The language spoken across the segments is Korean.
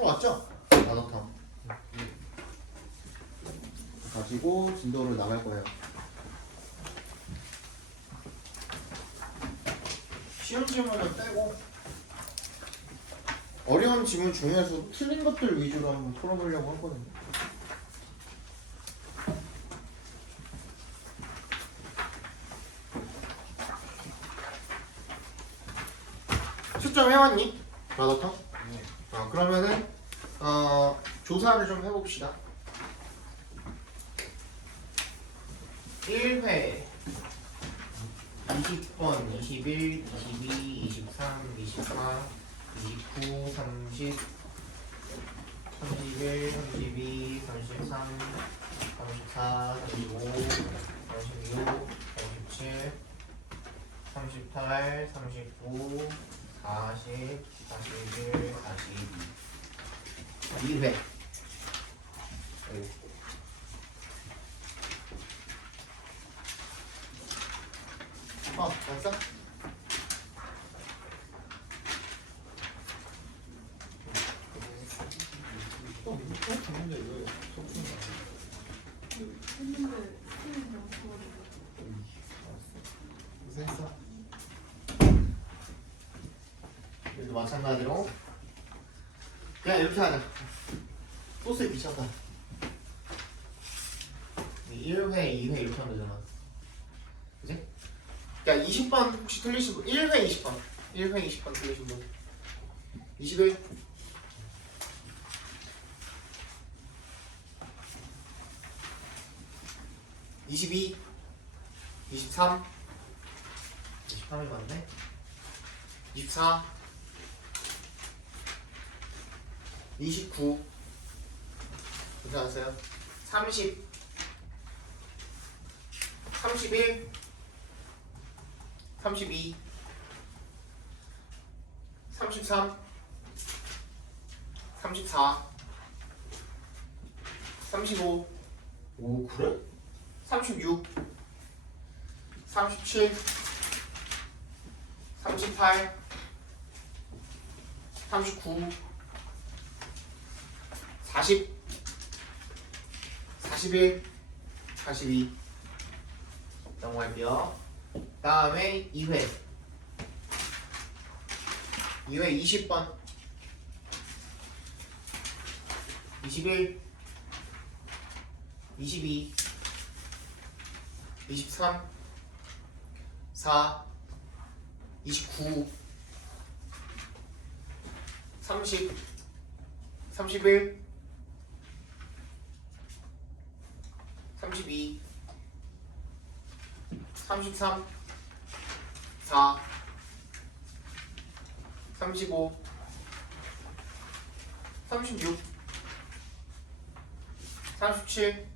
풀어왔죠? 나노텀 가지고 진도를 나갈 거예요. 쉬운 질문은 빼고 어려운 질문 중에서 틀린 것들 위주로 한번 풀어보려고 하거든요. 채점 해왔니? 나노텀? 네. 그러면은 조사를 좀 해봅시다. 1회 20번, 21, 22, 23, 24, 29, 30, 31, 32, 33, 34, 35, 36, 37, 38, 39, 40, 41, 42 2회 됐어? 또 했는데 왜 속수는 했는데 스킬이 너무 좋아지고. 고생했어. 여기도 마찬가지로 그냥 이렇게 하자. 소스에 미쳤다. 1회, 2회 이렇게 하면 되잖아. 그치? 그러니까 20번 혹시 틀리신 분 1회 20번 1회 20번 틀리신 분 21 22 23 23이 맞네 24 29 괜찮았어요? 30 31 32 33 34 35 오 그래? 36 37 38 39 40 41 42 넘어갈게요. 다음에 2회 20번 21 22 23 4 29 30 31 32 33 4 35 36 37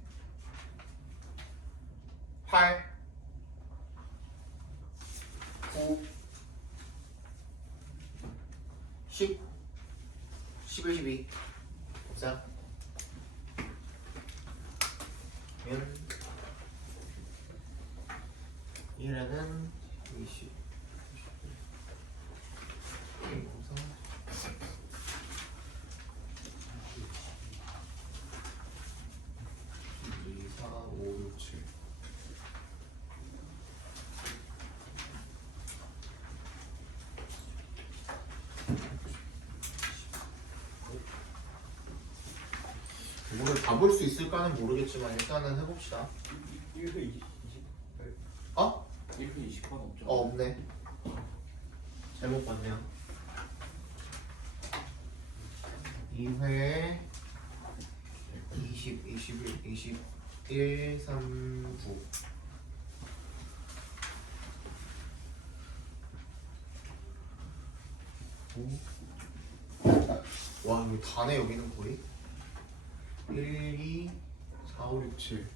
8 9 10 11, 12 자 면 1회는 20 2, 4, 5, 6, 7 이거를 다 볼 수 있을까는 모르겠지만 일단은 해봅시다. 1회 20, 어? 1회 20번 없죠? 없네. 잘못 봤네요. 2회 20, 21, 21, 3, 9 와 이거 다네 여기는 거의 1, 2, 4, 5, 6, 7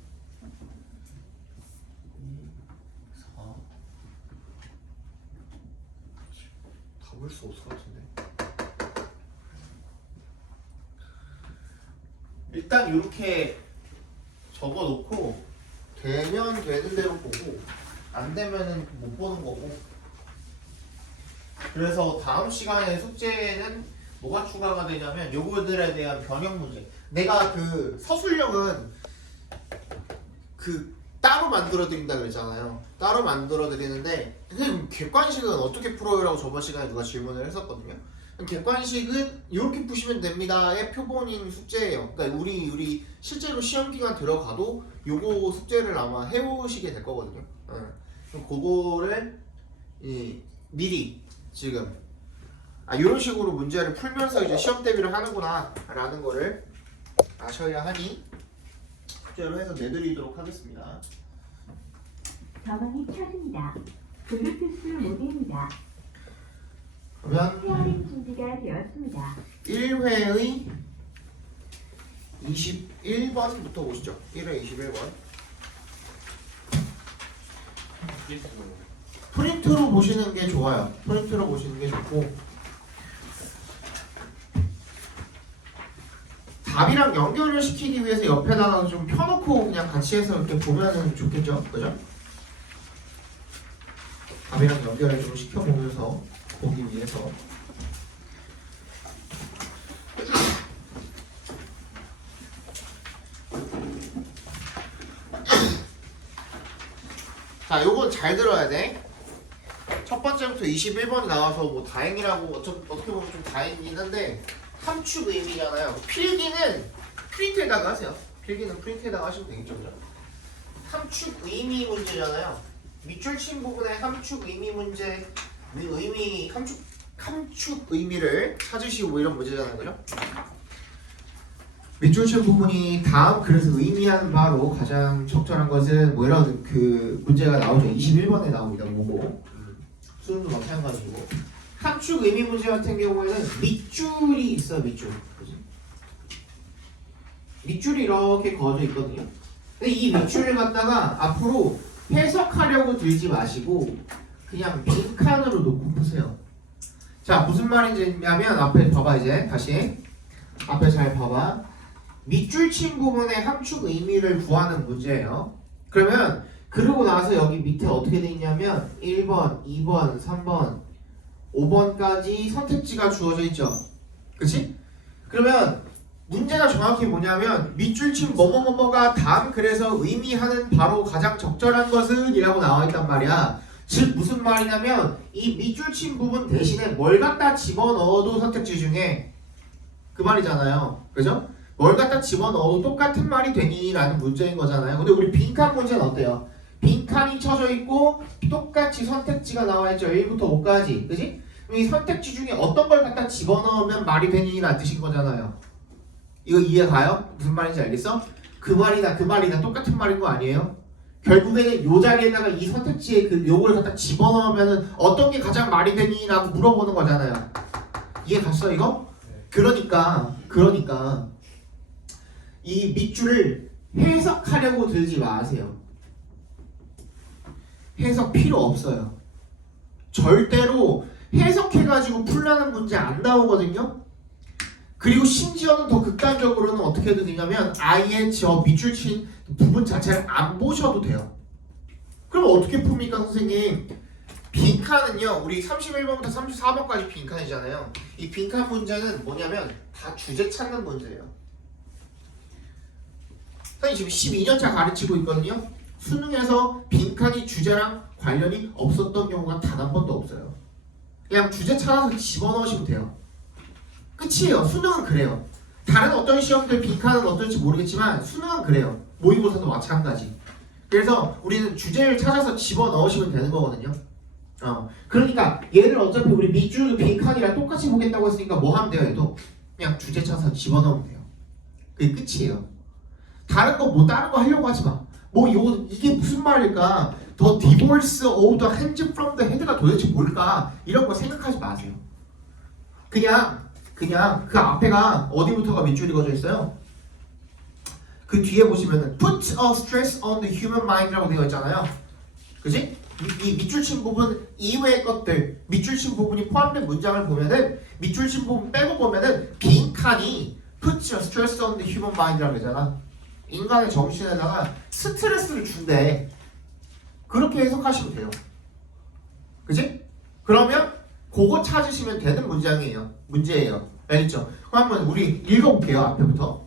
2, 4 다 볼 수 없을 것 같은데 일단 이렇게 적어놓고 되면 되는 대로 보고 안 되면은 못 보는 거고 그래서 다음 시간에 숙제는 뭐가 추가가 되냐면 요거들에 대한 변형 문제. 내가 그 서술형은 그 따로 만들어 드린다 그랬잖아요. 따로 만들어 드리는데 선생님 객관식은 어떻게 풀어요라고 저번 시간에 누가 질문을 했었거든요. 객관식은 이렇게 푸시면 됩니다의 표본인 숙제예요. 그러니까 우리 실제로 시험 기간 들어가도 요거 숙제를 아마 해오시게 될 거거든요. 그럼 그거를 미리 지금 이런 식으로 문제를 풀면서 이제 시험 대비를 하는구나 라는 거를 아셔야 하니 숙제로 해서 내드리도록 하겠습니다. 전원이 켜집니다. 블루투스 모드입니다. 그러면 헤어링 준비가 되었습니다. 1회의 21번부터 보시죠. 1회 21번. 프린트로 보시는 게 좋아요. 프린트로 보시는 게 좋고 답이랑 연결을 시키기 위해서 옆에다가 좀 펴놓고 그냥 같이 해서 이렇게 보면은 좋겠죠? 그죠? 답이랑 연결을 좀 시켜보면서 보기 위해서 자, 요건 잘 들어야 돼. 첫 번째부터 21번이 나와서 뭐 다행이라고 어떻게 보면 좀 다행이긴 한데 함축 의미잖아요. 필기는 프린트에다가 하세요. 필기는 프린트에다가 하시면 되겠죠. 그죠? 함축 의미 문제잖아요. 밑줄 친 부분의 함축 의미 문제 함축 의미를 찾으시고 뭐 이런 문제잖아요. 그죠? 밑줄 친 부분이 다음 그래서 의미하는 바로 가장 적절한 것은 뭐 이런 그 문제가 나오죠. 21번에 나옵니다. 뭐고 수능도 마찬가지고 함축 의미 문제 같은 경우에는 밑줄이 있어요. 밑줄. 그치? 밑줄이 이렇게 그어져 있거든요. 근데 이 밑줄을 갖다가 앞으로 해석하려고 들지 마시고 그냥 빈칸으로 놓고 푸세요. 자, 무슨 말인지냐면 앞에 봐봐. 이제 다시 앞에 잘 봐봐. 밑줄 친 부분의 함축 의미를 구하는 문제예요. 그러면 그러고 나서 여기 밑에 어떻게 돼 있냐면 1번, 2번, 3번, 5번까지 선택지가 주어져 있죠. 그치? 그러면 문제가 정확히 뭐냐면 밑줄 친 뭐뭐뭐뭐가 다음 글에서 의미하는 바로 가장 적절한 것은 이라고 나와 있단 말이야. 즉 무슨 말이냐면 이 밑줄 친 부분 대신에 뭘 갖다 집어넣어도 선택지 중에 그 말이잖아요. 그죠? 뭘 갖다 집어넣어도 똑같은 말이 되니? 라는 문제인 거잖아요. 근데 우리 빈칸 문제는 어때요? 빈칸이 쳐져 있고 똑같이 선택지가 나와 있죠. 1부터 5까지. 그지? 이 선택지 중에 어떤 걸 갖다 집어넣으면 말이 되니? 라는 뜻인 거잖아요. 이거 이해 가요? 무슨 말인지 알겠어? 그 말이나 똑같은 말인 거 아니에요? 결국에는 요 자리에다가 이 선택지에 그 요걸 갖다 집어넣으면은 어떤 게 가장 말이 되니? 라고 물어보는 거잖아요. 이해 갔어 이거? 그러니까 이 밑줄을 해석하려고 들지 마세요. 해석 필요 없어요. 절대로 해석해가지고 풀라는 문제 안 나오거든요. 그리고 심지어는 더 극단적으로는 어떻게 해도 되냐면 아예 저 밑줄 친 부분 자체를 안 보셔도 돼요. 그럼 어떻게 풉니까 선생님? 빈칸은요 우리 31번부터 34번까지 빈칸이잖아요. 이 빈칸 문제는 뭐냐면 다 주제 찾는 문제예요. 선생님 지금 12년차 가르치고 있거든요. 수능에서 빈칸이 주제랑 관련이 없었던 경우가 단 한 번도 없어요. 그냥 주제 찾아서 집어넣으시면 돼요. 끝이에요. 수능은 그래요. 다른 어떤 시험들 빈칸은 어떨지 모르겠지만 수능은 그래요. 모의고사도 마찬가지. 그래서 우리는 주제를 찾아서 집어넣으시면 되는 거거든요. 그러니까 얘를 어차피 우리 밑줄도 빈칸이랑 똑같이 보겠다고 했으니까 뭐 하면 돼요? 얘도 그냥 주제 찾아서 집어넣으면 돼요. 그게 끝이에요. 다른 거 하려고 하지 마. 이게 무슨 말일까? The divorce of the hands from the head가 도대체 뭘까? 이런 거 생각하지 마세요. 그냥 그 앞에가 어디부터가 밑줄이 그어져 있어요? 그 뒤에 보시면은 put a stress on the human mind라고 되어 있잖아요. 그지? 이 밑줄 친 부분 이외의 것들, 밑줄 친 부분이 포함된 문장을 보면은 밑줄 친 부분 빼고 보면은 빈칸이 put a stress on the human mind라고 되잖아. 인간의 정신에다가 스트레스를 준대. 그렇게 해석하시면 돼요. 그지? 그러면 그거 찾으시면 되는 문제예요. 알겠죠? 그럼 한번 우리 읽어볼게요. 앞에부터.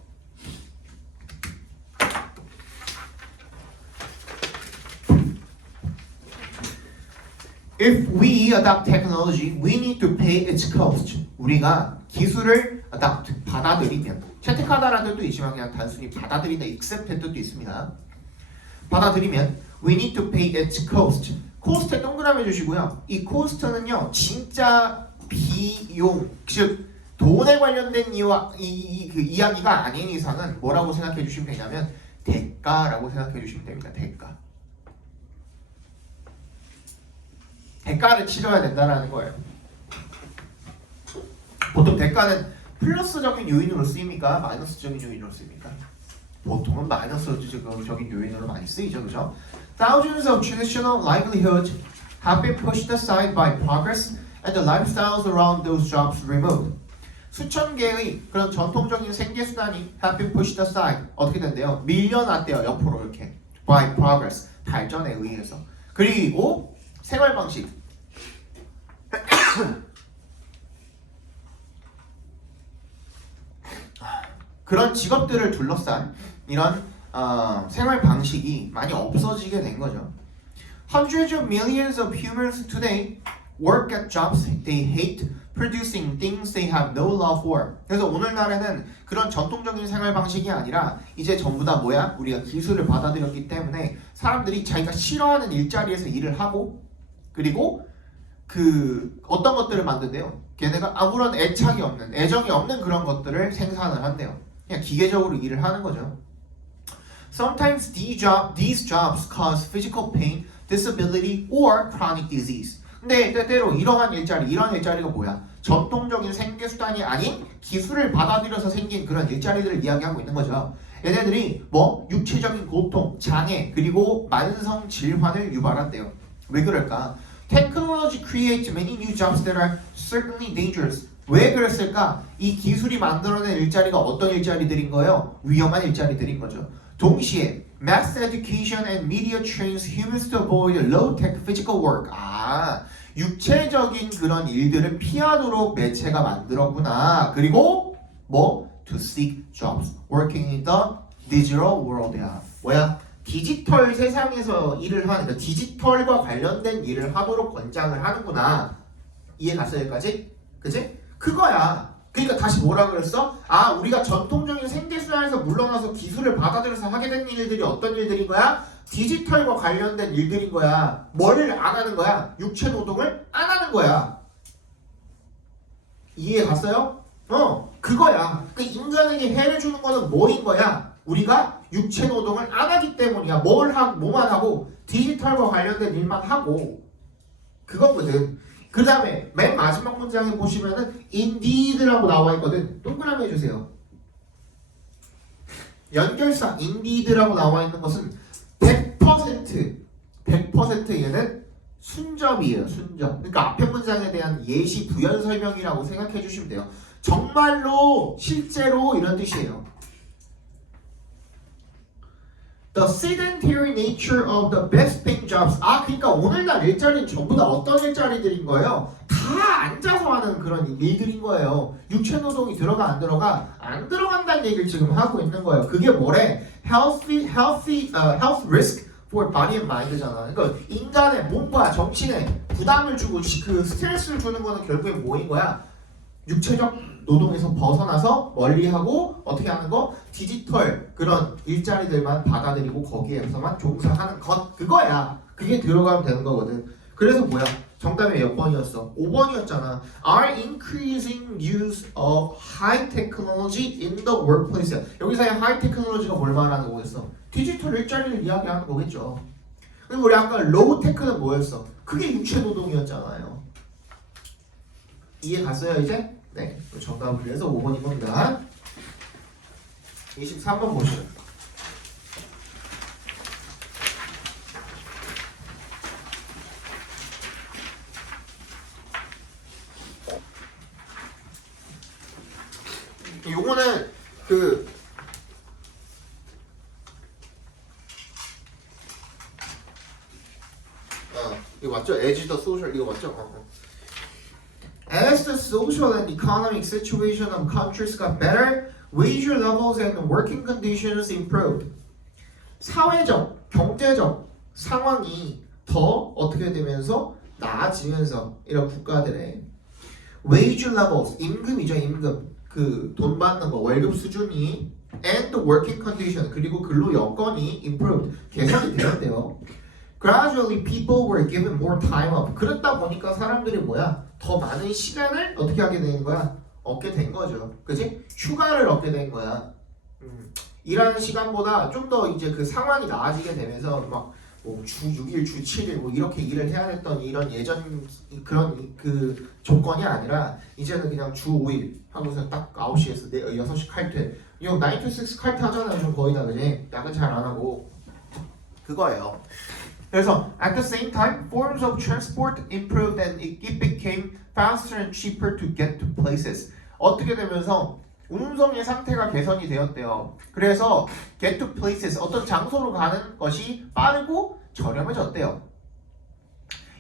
If we adopt technology, we need to pay its cost. 우리가 기술을 adopt, 받아들이면 채택하다라는 뜻도 있지만 그냥 단순히 받아들이다, accept의 뜻도 있습니다. 받아들이면 we need to pay its cost. cost에 동그라미 주시고요. 이 cost는요, 진짜 비용, 즉 돈에 관련된 그 이야기가 아닌 이상은 뭐라고 생각해 주시면 되냐면 대가라고 생각해 주시면 됩니다. 대가. 대가를 치러야 된다라는 거예요. 보통 대가는 플러스적인 요인으로 쓰입니까? 마이너스적인 요인으로 쓰입니까? 보통은 마이너스적인 요인으로 많이 쓰이죠, 그죠? Thousands of traditional livelihoods have been pushed aside by progress and the lifestyles around those jobs removed. 수천 개의 그런 전통적인 생계 수단이 have been pushed aside. 어떻게 된대요? 밀려났대요, 옆으로 이렇게. By progress, 발전에 의해서. 그리고 생활 방식. 그런 직업들을 둘러싼 이런 생활 방식이 많이 없어지게 된 거죠. Hundreds of millions of humans today work at jobs they hate, producing things they have no love for. 그래서 오늘날에는 그런 전통적인 생활 방식이 아니라 이제 전부 다 뭐야? 우리가 기술을 받아들였기 때문에 사람들이 자기가 싫어하는 일자리에서 일을 하고 그리고 그 어떤 것들을 만든대요. 걔네가 아무런 애착이 없는, 애정이 없는 그런 것들을 생산을 한대요. 그냥 기계적으로 일을 하는 거죠. Sometimes these jobs cause physical pain, disability, or chronic disease. 근데 때때로 이런 일자리가 뭐야? 전통적인 생계 수단이 아닌 기술을 받아들여서 생긴 그런 일자리들을 이야기하고 있는 거죠. 얘네들이 뭐 육체적인 고통, 장애, 그리고 만성 질환을 유발한대요. 왜 그럴까? Technology creates many new jobs that are certainly dangerous. 왜 그랬을까? 이 기술이 만들어낸 일자리가 어떤 일자리들인 거예요? 위험한 일자리들인 거죠. 동시에 mass education and media trains humans to avoid low-tech physical work. 육체적인 그런 일들을 피하도록 매체가 만들었구나. 그리고 뭐? To seek jobs working in the digital world야. 뭐야? 디지털 세상에서 일을 하는, 그러니까 디지털과 관련된 일을 하도록 권장을 하는구나. 이해 갔어요, 여기까지? 그치? 그거야. 그러니까 다시 뭐라 그랬어? 우리가 전통적인 생계수단에서 물러나서 기술을 받아들여서 하게 된 일들이 어떤 일들인 거야? 디지털과 관련된 일들인 거야. 뭐를 안 하는 거야? 육체 노동을 안 하는 거야. 이해 갔어요? 그거야. 그 인간에게 해를 주는 거는 뭐인 거야? 우리가 육체 노동을 안 하기 때문이야. 뭐만 하고 디지털과 관련된 일만 하고 그거거든. 그 다음에 맨 마지막 문장에 보시면은 indeed라고 나와 있거든. 동그라미 해주세요. 연결사 indeed라고 나와 있는 것은 100% 얘는 순접이에요. 순접. 그러니까 앞에 문장에 대한 예시 부연 설명이라고 생각해 주시면 돼요. 정말로 실제로 이런 뜻이에요. The sedentary nature of the best paying jobs. 그러니까 오늘날 일자리는 전부 다 어떤 일자리들인 거예요? 다 앉아서 하는 그런 일들인 거예요. 육체 노동이 들어가 안 들어가? 안 들어간다는 얘기를 지금 하고 있는 거예요. 그게 뭐래? Health risk for body and mind잖아. 그러니까 인간의 몸과 정신에 부담을 주고 그 스트레스를 주는 거는 결국에 뭐인 거야? 육체적 노동에서 벗어나서 멀리하고 어떻게 하는 거? 디지털 그런 일자리들만 받아들이고 거기에서만 종사하는 것 그거야. 그게 들어가면 되는 거거든. 그래서 뭐야? 정답이 몇 번이었어? 5번이었잖아. Are increasing use of high technology in the workplace. 여기서의 high technology가 뭘 말하는 거겠어? 디지털 일자리를 이야기하는 거겠죠. 그리고 우리 아까 low tech는 뭐였어? 그게 육체 노동이었잖아요. 이해 갔어요 이제? 네, 정답을 위해서 5번인 겁니다. 23번 보시죠. 요거는 이거 맞죠? As the social 이거 맞죠? As the social and economic situation of countries got better, wage levels and working conditions improved. 사회적, 경제적 상황이 더 어떻게 되면서 나아지면서 이런 국가들의 wage levels, 임금이죠, 임금. 그 돈 받는 거, 월급 수준이 and working condition, 그리고 근로 여건이 improved, 개선이 되었대요. Gradually people were given more time off. 그렇다 보니까 사람들이 뭐야? 더 많은 시간을 어떻게 하게 되는 거야? 얻게 된 거죠. 그지? 휴가를 얻게 된 거야. 일하는 시간보다 좀 더 이제 그 상황이 나아지게 되면서 막 뭐 주 6일, 주 7일 뭐 이렇게 일을 해야 했던 이런 예전 그런 그 조건이 아니라 이제는 그냥 주 5일 하고서 딱 9시에서 6시 칼퇴. 이거 9 to 6 칼퇴 하잖아요. 좀 거의 다 그지? 야근 잘 안 하고. 그거예요. 그래서 at the same time, forms of transport improved and it became faster and cheaper to get to places. 어떻게 되면서 운송의 상태가 개선이 되었대요. 그래서 get to places, 어떤 장소로 가는 것이 빠르고 저렴해졌대요.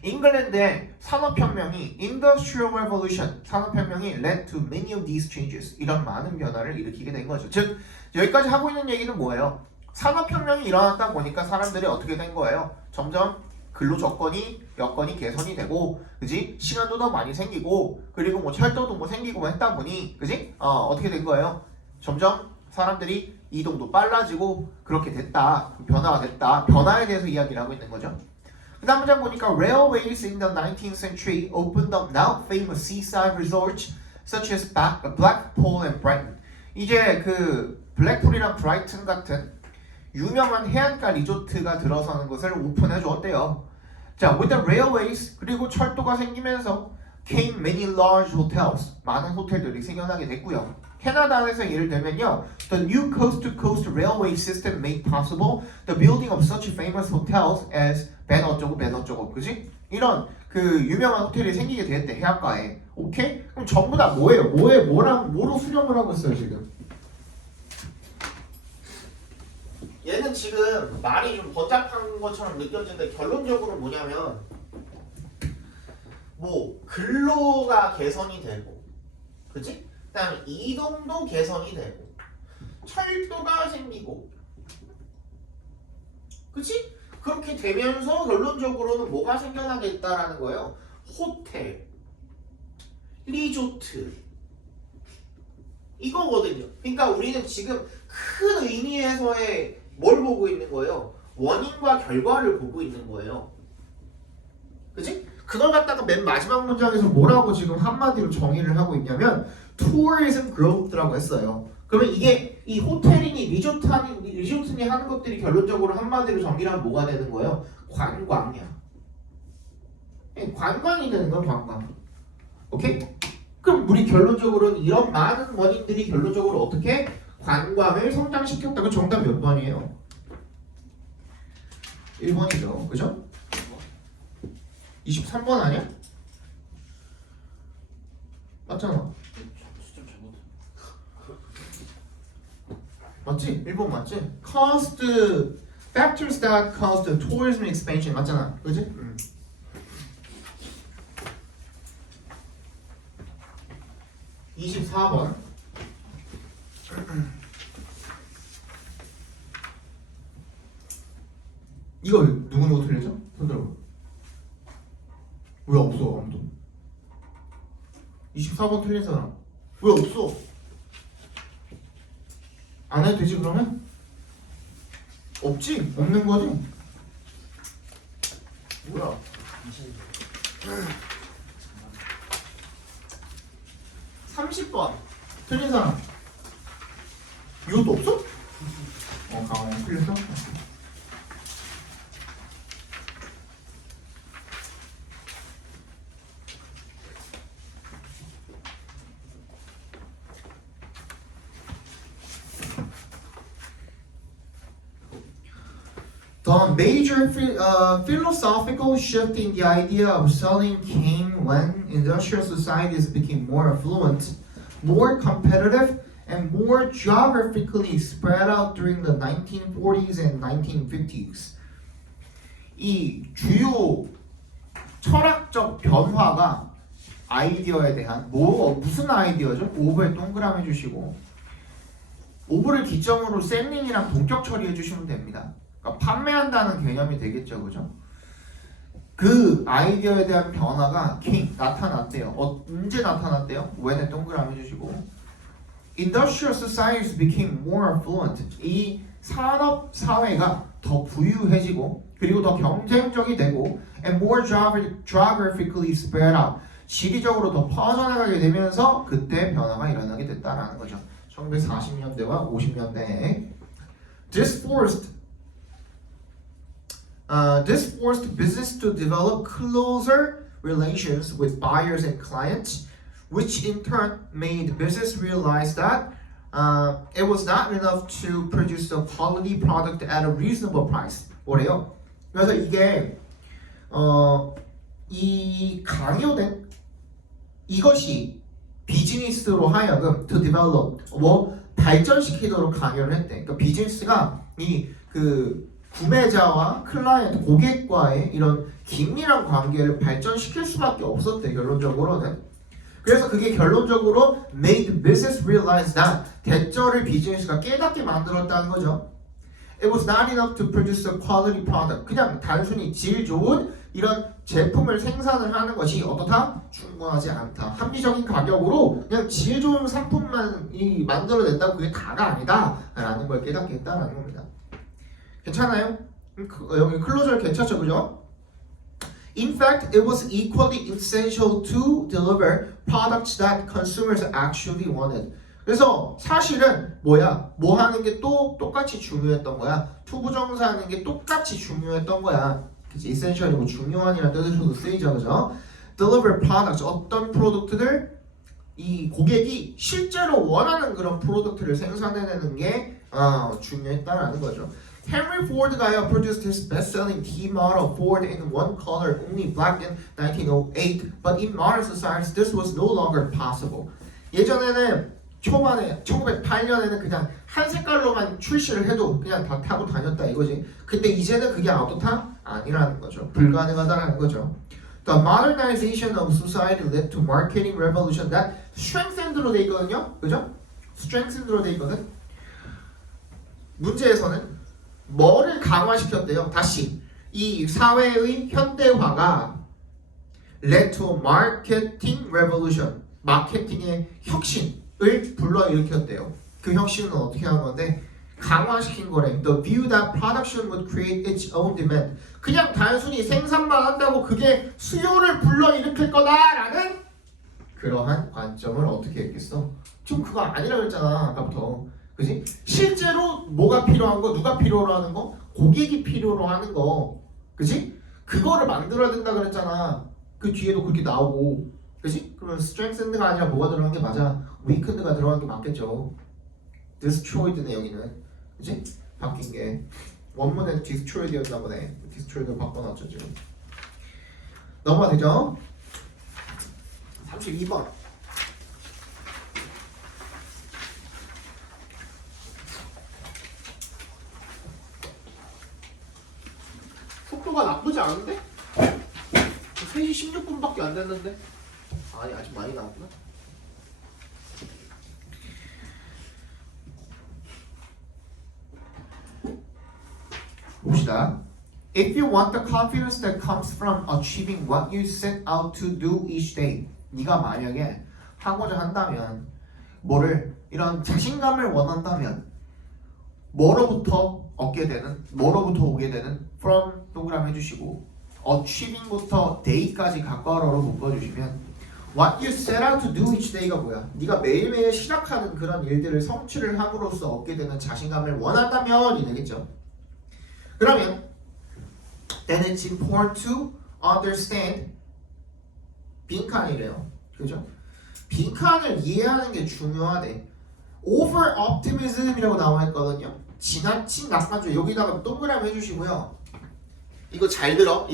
잉글랜드의 산업혁명이 Industrial Revolution, 산업혁명이 led to many of these changes. 이런 많은 변화를 일으키게 된 거죠. 즉 여기까지 하고 있는 얘기는 뭐예요? 산업혁명이 일어났다 보니까 사람들이 어떻게 된 거예요? 점점 근로 조건이 여건이 개선이 되고, 그지? 시간도 더 많이 생기고, 그리고 뭐 철도도 뭐 생기고 했다 보니, 그지? 어떻게 된 거예요? 점점 사람들이 이동도 빨라지고 그렇게 됐다, 변화가 됐다. 변화에 대해서 이야기를 하고 있는 거죠. 그 다음 문장 보니까 railways in the 19th century opened up now famous seaside resorts such as Blackpool and Brighton. 이제 그 블랙풀이랑 브라이튼 같은 유명한 해안가 리조트가 들어서는 것을 오픈해 주었대요. 자, with the railways, 그리고 철도가 생기면서 came many large hotels, 많은 호텔들이 생겨나게 됐고요. 캐나다에서 예를 들면요, the new coast-to-coast railway system made possible the building of such famous hotels as 벤 어쩌고 벤 어쩌고, 그지? 이런 그 유명한 호텔이 생기게 됐대, 해안가에. 오케이? 그럼 전부 다 뭐예요? 뭐로 수렴을 하고 있어요 지금? 얘는 지금 말이 좀 번잡한 것처럼 느껴지는데 결론적으로 뭐냐면 뭐 근로가 개선이 되고, 그치? 그다음에 이동도 개선이 되고, 철도가 생기고, 그치? 그렇게 되면서 결론적으로는 뭐가 생겨나겠다라는 거예요. 호텔, 리조트, 이거거든요. 그러니까 우리는 지금 큰 의미에서의 뭘 보고 있는 거예요? 원인과 결과를 보고 있는 거예요. 그치? 그걸 갖다가 맨 마지막 문장에서 뭐라고 지금 한마디로 정의를 하고 있냐면 tourism growth라고 했어요. 그러면 이게 이 호텔이니 리조트니 하는 것들이 결론적으로 한마디로 정의를 하면 뭐가 되는 거예요? 관광이야. 관광이 되는 건 관광. 오케이? 그럼 우리 결론적으로는 이런 많은 원인들이 결론적으로 어떻게 관광을 성장시켰다고. 정답 몇 번이에요? 1번이죠. 그죠? 23번 아니야? 맞잖아. 수점 잘못. 맞지? 1번 맞지? Caused factors that caused the tourism expansion 맞잖아. 그지? 24번. 이거 누구 틀리죠? 손 들어봐. 왜 없어 아무도? 24번 틀린 사람 왜 없어? 안 해도 되지 그러면? 없지? 없는 거지? 뭐야? 30번 틀린 사람 이것도 없어? 강원이 틀렸어? The major philosophical shift in the idea of selling came when industrial societies became more affluent, more competitive, and more geographically spread out during the 1940s and 1950s. 이 주요 철학적 변화가 아이디어에 대한 무슨 아이디어죠? 오브에 동그라미 해주시고 오브를 기점으로 셀링이랑 동격 처리해 주시면 됩니다. 그러니까 판매한다는 개념이 되겠죠, 그죠? 그 아이디어에 대한 변화가 나타났대요. 언제 나타났대요? when에 동그라미 해주시고 Industrial societies became more affluent. 이 산업 사회가 더 부유해지고 그리고 더 경쟁적이 되고 and more geographically spread out. 지리적으로 더 퍼져나가게 되면서 그때 변화가 일어나게 됐다라는 거죠. 1940년대와 50년대에 This forced business to develop closer relations with buyers and clients, which in turn made business realize that it was not enough to produce a quality product at a reasonable price. 뭐래요? 그래서 이게 이 강요된 이것이 비즈니스로 하여금 to develop 발전시키도록 강요를 했대. 그러니까 비즈니스가 그 구매자와 클라이언트 고객과의 이런 긴밀한 관계를 발전시킬 수밖에 없었대. 결론적으로는. 그래서 그게 결론적으로 made business realize that 대절을 비즈니스가 깨닫게 만들었다는 거죠. It was not enough to produce a quality product. 그냥 단순히 질 좋은 이런 제품을 생산을 하는 것이 어떻다? 충분하지 않다. 합리적인 가격으로 그냥 질 좋은 상품만 만들어낸다고 그게 다가 아니다 라는 걸 깨닫게 했다는 겁니다. 괜찮아요? 여기 클로저를 괜찮죠, 그죠? In fact, it was equally essential to deliver products that consumers actually wanted. 그래서 사실은 뭐 하는 게 또 똑같이 중요했던 거야. 투부정사하는 게 똑같이 중요했던 거야. 그치? essential이고 중요한이라는 뜻으로도 쓰이죠, 그죠? Deliver products, 어떤 프로덕트들 이 고객이 실제로 원하는 그런 프로덕트를 생산해내는 게 중요했다라는 거죠. Henry Ford가요 produced his best-selling T model Ford in one color, only black in 1908. But in modern society, this was no longer possible. 예전에는 초반에 1908년에는 그냥 한 색깔로만 출시를 해도 그냥 다 타고 다녔다 이거지. 근데 이제는 그게 어떻다? 아니라는 거죠. 불가능하다라는 거죠. The modernization of society led to marketing revolution that strengthened로 돼 있거든요. 그죠? strengthened로 돼 있거든. 문제에서는 뭐를 강화시켰대요? 다시 이 사회의 현대화가 led to a marketing revolution, 마케팅의 혁신을 불러일으켰대요. 그 혁신은 어떻게 한 건데 강화시킨 거래. The view that production would create its own demand. 그냥 단순히 생산만 한다고 그게 수요를 불러일으킬 거다라는 그러한 관점을 어떻게 했겠어? 좀 그거 아니라 그랬잖아 아까부터. 그지? 실제로 뭐가 필요한 거, 누가 필요로 하는 거, 고객이 필요로 하는 거, 그지? 그거를 만들어야 된다 그랬잖아. 그 뒤에도 그렇게 나오고, 그지? 그러면 strengthened가 아니라 뭐가 들어간 게 맞아? weakened가 들어간 게 맞겠죠. destroyed네 여기는, 그지? 바뀐 게 원문에는 destroyed였나 보네. destroyed로 바꿔놨죠 지금. 넘어가 되죠? 32번. 속도가 나쁘지 않은데? 3시 16분밖에 안 됐는데? 아니 아직 많이 나왔구나. 봅시다. If you want the confidence that comes from achieving what you set out to do each day, 네가 만약에 하고자 한다면 뭐를 이런 자신감을 원한다면 뭐로부터 오게 되는 from 동그라미 해주시고 achieving부터 day까지 각괄어로 묶어주시면 what you set out to do each day가 뭐야? 네가 매일매일 시작하는 그런 일들을 성취를 함으로써 얻게 되는 자신감을 원한다면이 되겠죠. 그러면 then it's important to understand 빈칸이래요. 그죠? 빈칸을 이해하는 게 중요하대. over optimism이라고 나와 있거든요. 지나친 낙관주의. 여기다가 동그라미 해주시고요. 이거 잘 들어.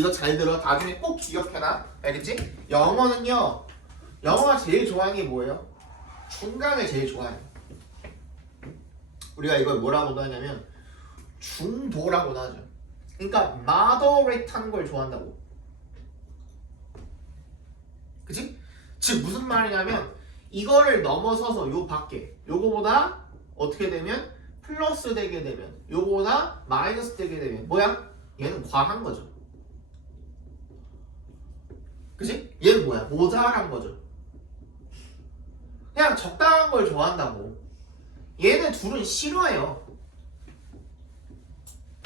나중에 꼭 기억해놔. 알겠지? 영어는요. 영어가 제일 좋아하는 게 뭐예요? 중간을 제일 좋아해요. 우리가 이걸 뭐라고 하냐면 중도라고 하죠. 그러니까 moderate하는 걸 좋아한다고. 그치? 즉 무슨 말이냐면 이거를 넘어서서 요 밖에 요거보다 어떻게 되면 플러스 되게 되면 요거보다 마이너스 되게 되면 뭐야? 얘는 과한 거죠. 그치? 얘는 뭐야? 모자란 거죠. 그냥 적당한 걸 좋아한다고. 얘네 둘은 싫어해요.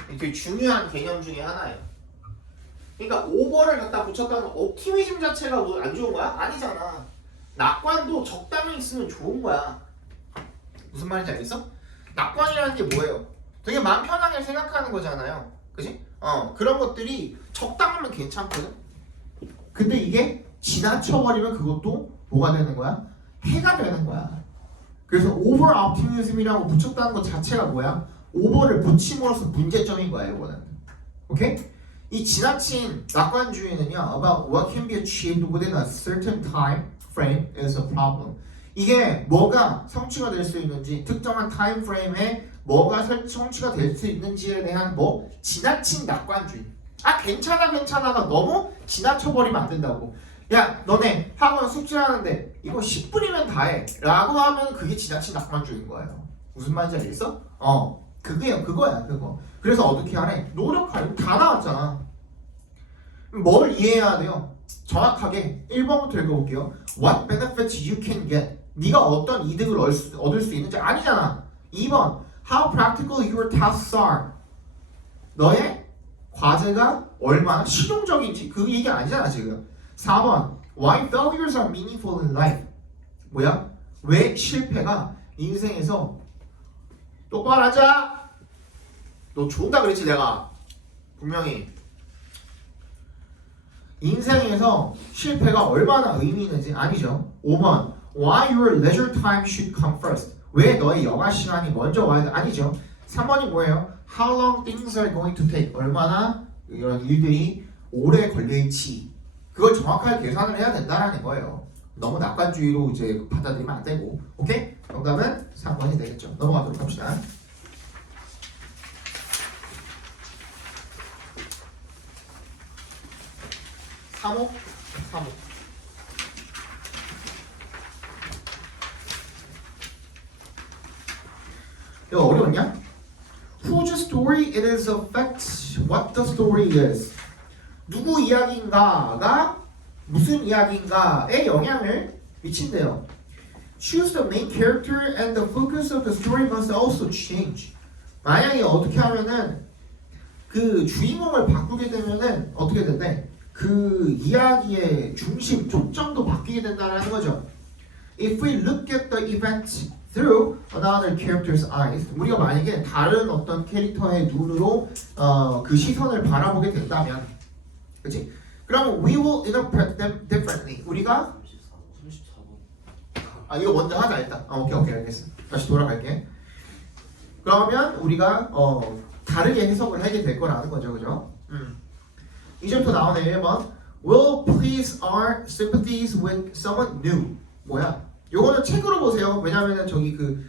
되게 중요한 개념 중에 하나예요. 그러니까 오버를 갖다 붙였다는 옵티미즘 자체가 뭐 안 좋은 거야? 아니잖아. 낙관도 적당히 있으면 좋은 거야. 무슨 말인지 알겠어? 낙관이라는 게 뭐예요? 되게 마음 편하게 생각하는 거잖아요. 그지? 그런 것들이 적당하면 괜찮거든? 근데 이게 지나쳐버리면 그것도 뭐가 되는 거야? 해가 되는 거야. 그래서 오버 옵티미즘이라고 붙였다는 것 자체가 뭐야? 오버를 붙임으로써 문제점인 거야, 이거는. 오케이? 이 지나친 낙관주의는요, about what can be achieved within a certain time frame is a problem. 이게 뭐가 성취가 될 수 있는지, 특정한 타임 프레임에 뭐가 성취가 될 수 있는지에 대한 뭐 지나친 낙관주의. 아 괜찮아가 너무 지나쳐버리면 안 된다고. 야 너네 학원 숙제하는데 이거 10분이면 다해 라고 하면 그게 지나친 낙관주의인 거예요. 무슨 말인지 알겠어? 그거야 그거. 그래서 어떻게 하래? 노력하래. 다 나왔잖아. 뭘 이해해야 돼요? 정확하게 1번부터 읽어볼게요. What benefits you can get? 네가 어떤 이득을 얻을 수 있는지 아니잖아. 2번 How practical your tasks are? 너의 과제가 얼마나 실용적인지 그 얘기 아니잖아 지금. 4번 Why failures are meaningful in life? 뭐야? 왜 실패가 인생에서 똑바로 하자. 너 좋은다 그랬지 내가 분명히. 인생에서 실패가 얼마나 의미 있는지 아니죠. 5번 Why your leisure time should come first? 왜 너의 여가 시간이 먼저 와야 돼? 아니죠. 3번이 뭐예요? How long things are going to take? 얼마나 이런 일들이 오래 걸릴지 그걸 정확하게 계산을 해야 된다라는 거예요. 너무 낙관주의로 이제 받아들이면 안 되고. 오케이? 정답은 3번이 되겠죠. 넘어가도록 합시다. 삼호. 이거 어려웠냐? Whose story it is affects what the story is. 누구 이야기인가가 무슨 이야기인가에 영향을 미친대요. Choose the main character and the focus of the story must also change. 만약에 어떻게 하면은 그 주인공을 바꾸게 되면은 어떻게 된대? 그 이야기의 중심, 초점도 바뀌게 된다는 거죠. If we look at the event through another character's eyes, 우리가 만약에 다른 어떤 캐릭터의 눈으로 그 시선을 바라보게 된다면, 그렇지? 그러면 we will interpret them differently. 우리가 34번. 이거 먼저 하자 일단. 오케이 알겠어. 다시 돌아갈게. 그러면 우리가 다르게 해석을 하게 될 거라는 거죠, 그죠? 이제부터 나오네 1번. Will please our sympathies with someone new. 뭐야? 요거는 책으로 보세요. 왜냐면은 저기 그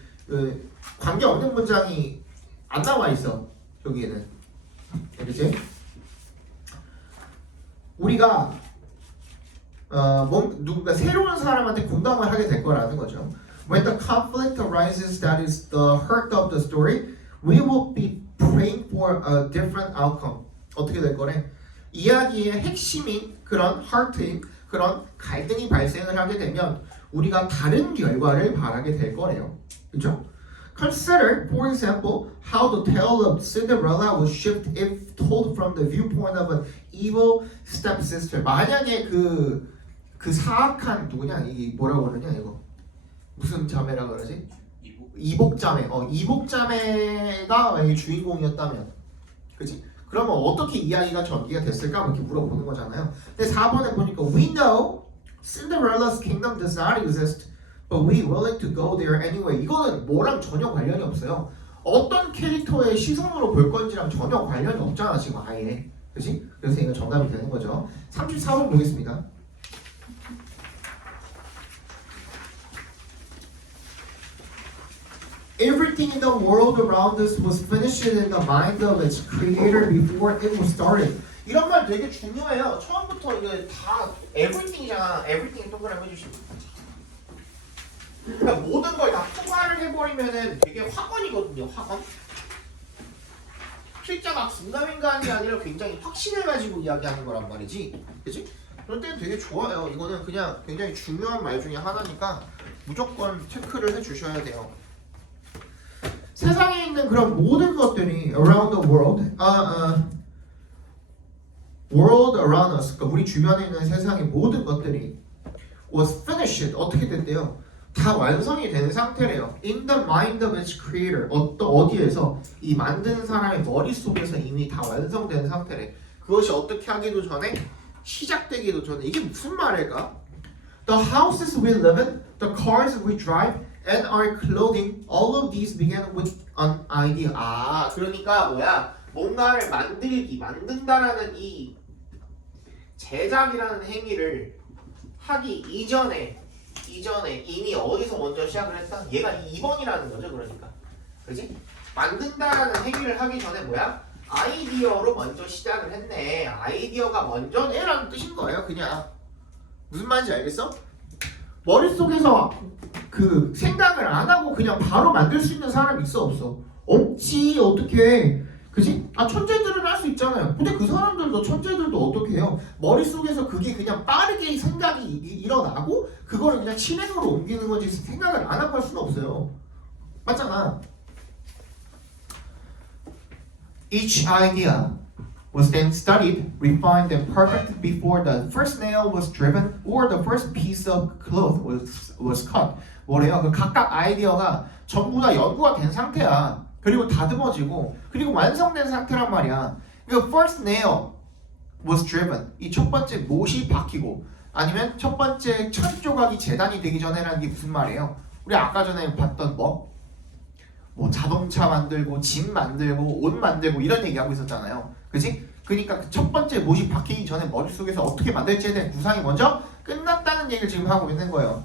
관계 없는 문장이 안 나와 있어. 여기에는. 그렇지? 우리가 누군가 새로운 사람한테 공감을 하게 될 거라는 거죠. When the conflict arises that is the heart of the story, we will be praying for a different outcome. 어떻게 될 거래? 이야기의 핵심인 그런 heart인 그런 갈등이 발생을 하게 되면 우리가 다른 결과를 바라게 될 거래요. 그렇죠? Consider, for example, how the tale of Cinderella would shift if told from the viewpoint of an evil stepsister. 만약에 그 사악한 누구냐? 이 뭐라고 그러냐 이거? 무슨 자매라 그러지? 이복자매. 이복자매가 만약에 주인공이었다면, 그렇지? 그러면 어떻게 이야기가 전개가 됐을까? 이렇게 물어보는 거잖아요. 근데 4번에 보니까 We know Cinderella's kingdom does not exist, but we willing to go there anyway. 이거는 뭐랑 전혀 관련이 없어요. 어떤 캐릭터의 시선으로 볼 건지랑 전혀 관련이 없잖아 지금 아예. 그렇지? 그래서 이거 정답이 되는 거죠. 34번 보겠습니다. Everything in the world around us was finished in the mind of its creator before it was started. 이런 말 되게 중요해요. 처음부터 이게 다 everything이잖아. everything 동그라미 해주시면 그러니까 모든 걸 다 포괄을 해버리면은 되게 확언이거든요. 확언. 필자가 긴가민가한 게 아니라 굉장히 확신해가지고 이야기하는 거란 말이지. 그치? 그럴 때는 되게 좋아요. 이거는 그냥 굉장히 중요한 말 중에 하나니까 무조건 체크를 해주셔야 돼요. 세상에 있는 그런 모든 것들이 around the world, world around us, 그러니까 우리 주변에 있는 세상의 모든 것들이 was finished, 어떻게 됐대요? 다 완성이 된 상태래요. In the mind of its creator, 어디에서? 이 만드는 사람의 머릿속에서 이미 다 완성된 상태래. 그것이 어떻게 하기도 전에, 시작되기도 전에. 이게 무슨 말일까? The houses we live in, the cars we drive, and our clothing, all of these began with an idea. 아, 그러니까 뭐야? 뭔가를 만든다라는 이 제작이라는 행위를 하기 이전에 이미 어디서 먼저 시작을 했다? 얘가 2번이라는 거죠, 그러니까. 그지? 만든다라는 행위를 하기 전에 뭐야? 아이디어로 먼저 시작을 했네. 아이디어가 먼저네라는 뜻인 거예요, 그냥. 무슨 말인지 알겠어? 머릿속에서 그 생각을 안 하고 그냥 바로 만들 수 있는 사람이 있어, 없어? 없지, 어떻게? 그지? 아, 천재들은 할 수 있잖아요. 근데 그 사람들도 천재들도 어떻게 해요? 머릿속에서 그게 그냥 빠르게 생각이 일어나고 그거를 그냥 실행으로 옮기는 거지 생각을 안 하고 할 수는 없어요. 맞잖아. Each idea was then studied, refined, and perfected before the first nail was driven or the first piece of cloth was cut. 뭐래요? 그 각각 아이디어가 전부 다 연구가 된 상태야. 그리고 다듬어지고 그리고 완성된 상태란 말이야. 그 first nail was driven. 이 첫 번째 못이 박히고 아니면 첫 번째 철 조각이 재단이 되기 전에라는 게 무슨 말이에요? 우리 아까 전에 봤던 뭐 자동차 만들고 집 만들고 옷 만들고 이런 얘기하고 있었잖아요. 그지? 그러니까 그 첫 번째 못이 박히기 전에 머릿속에서 어떻게 만들지에 대한 구상이 먼저 끝났다는 얘기를 지금 하고 있는 거예요.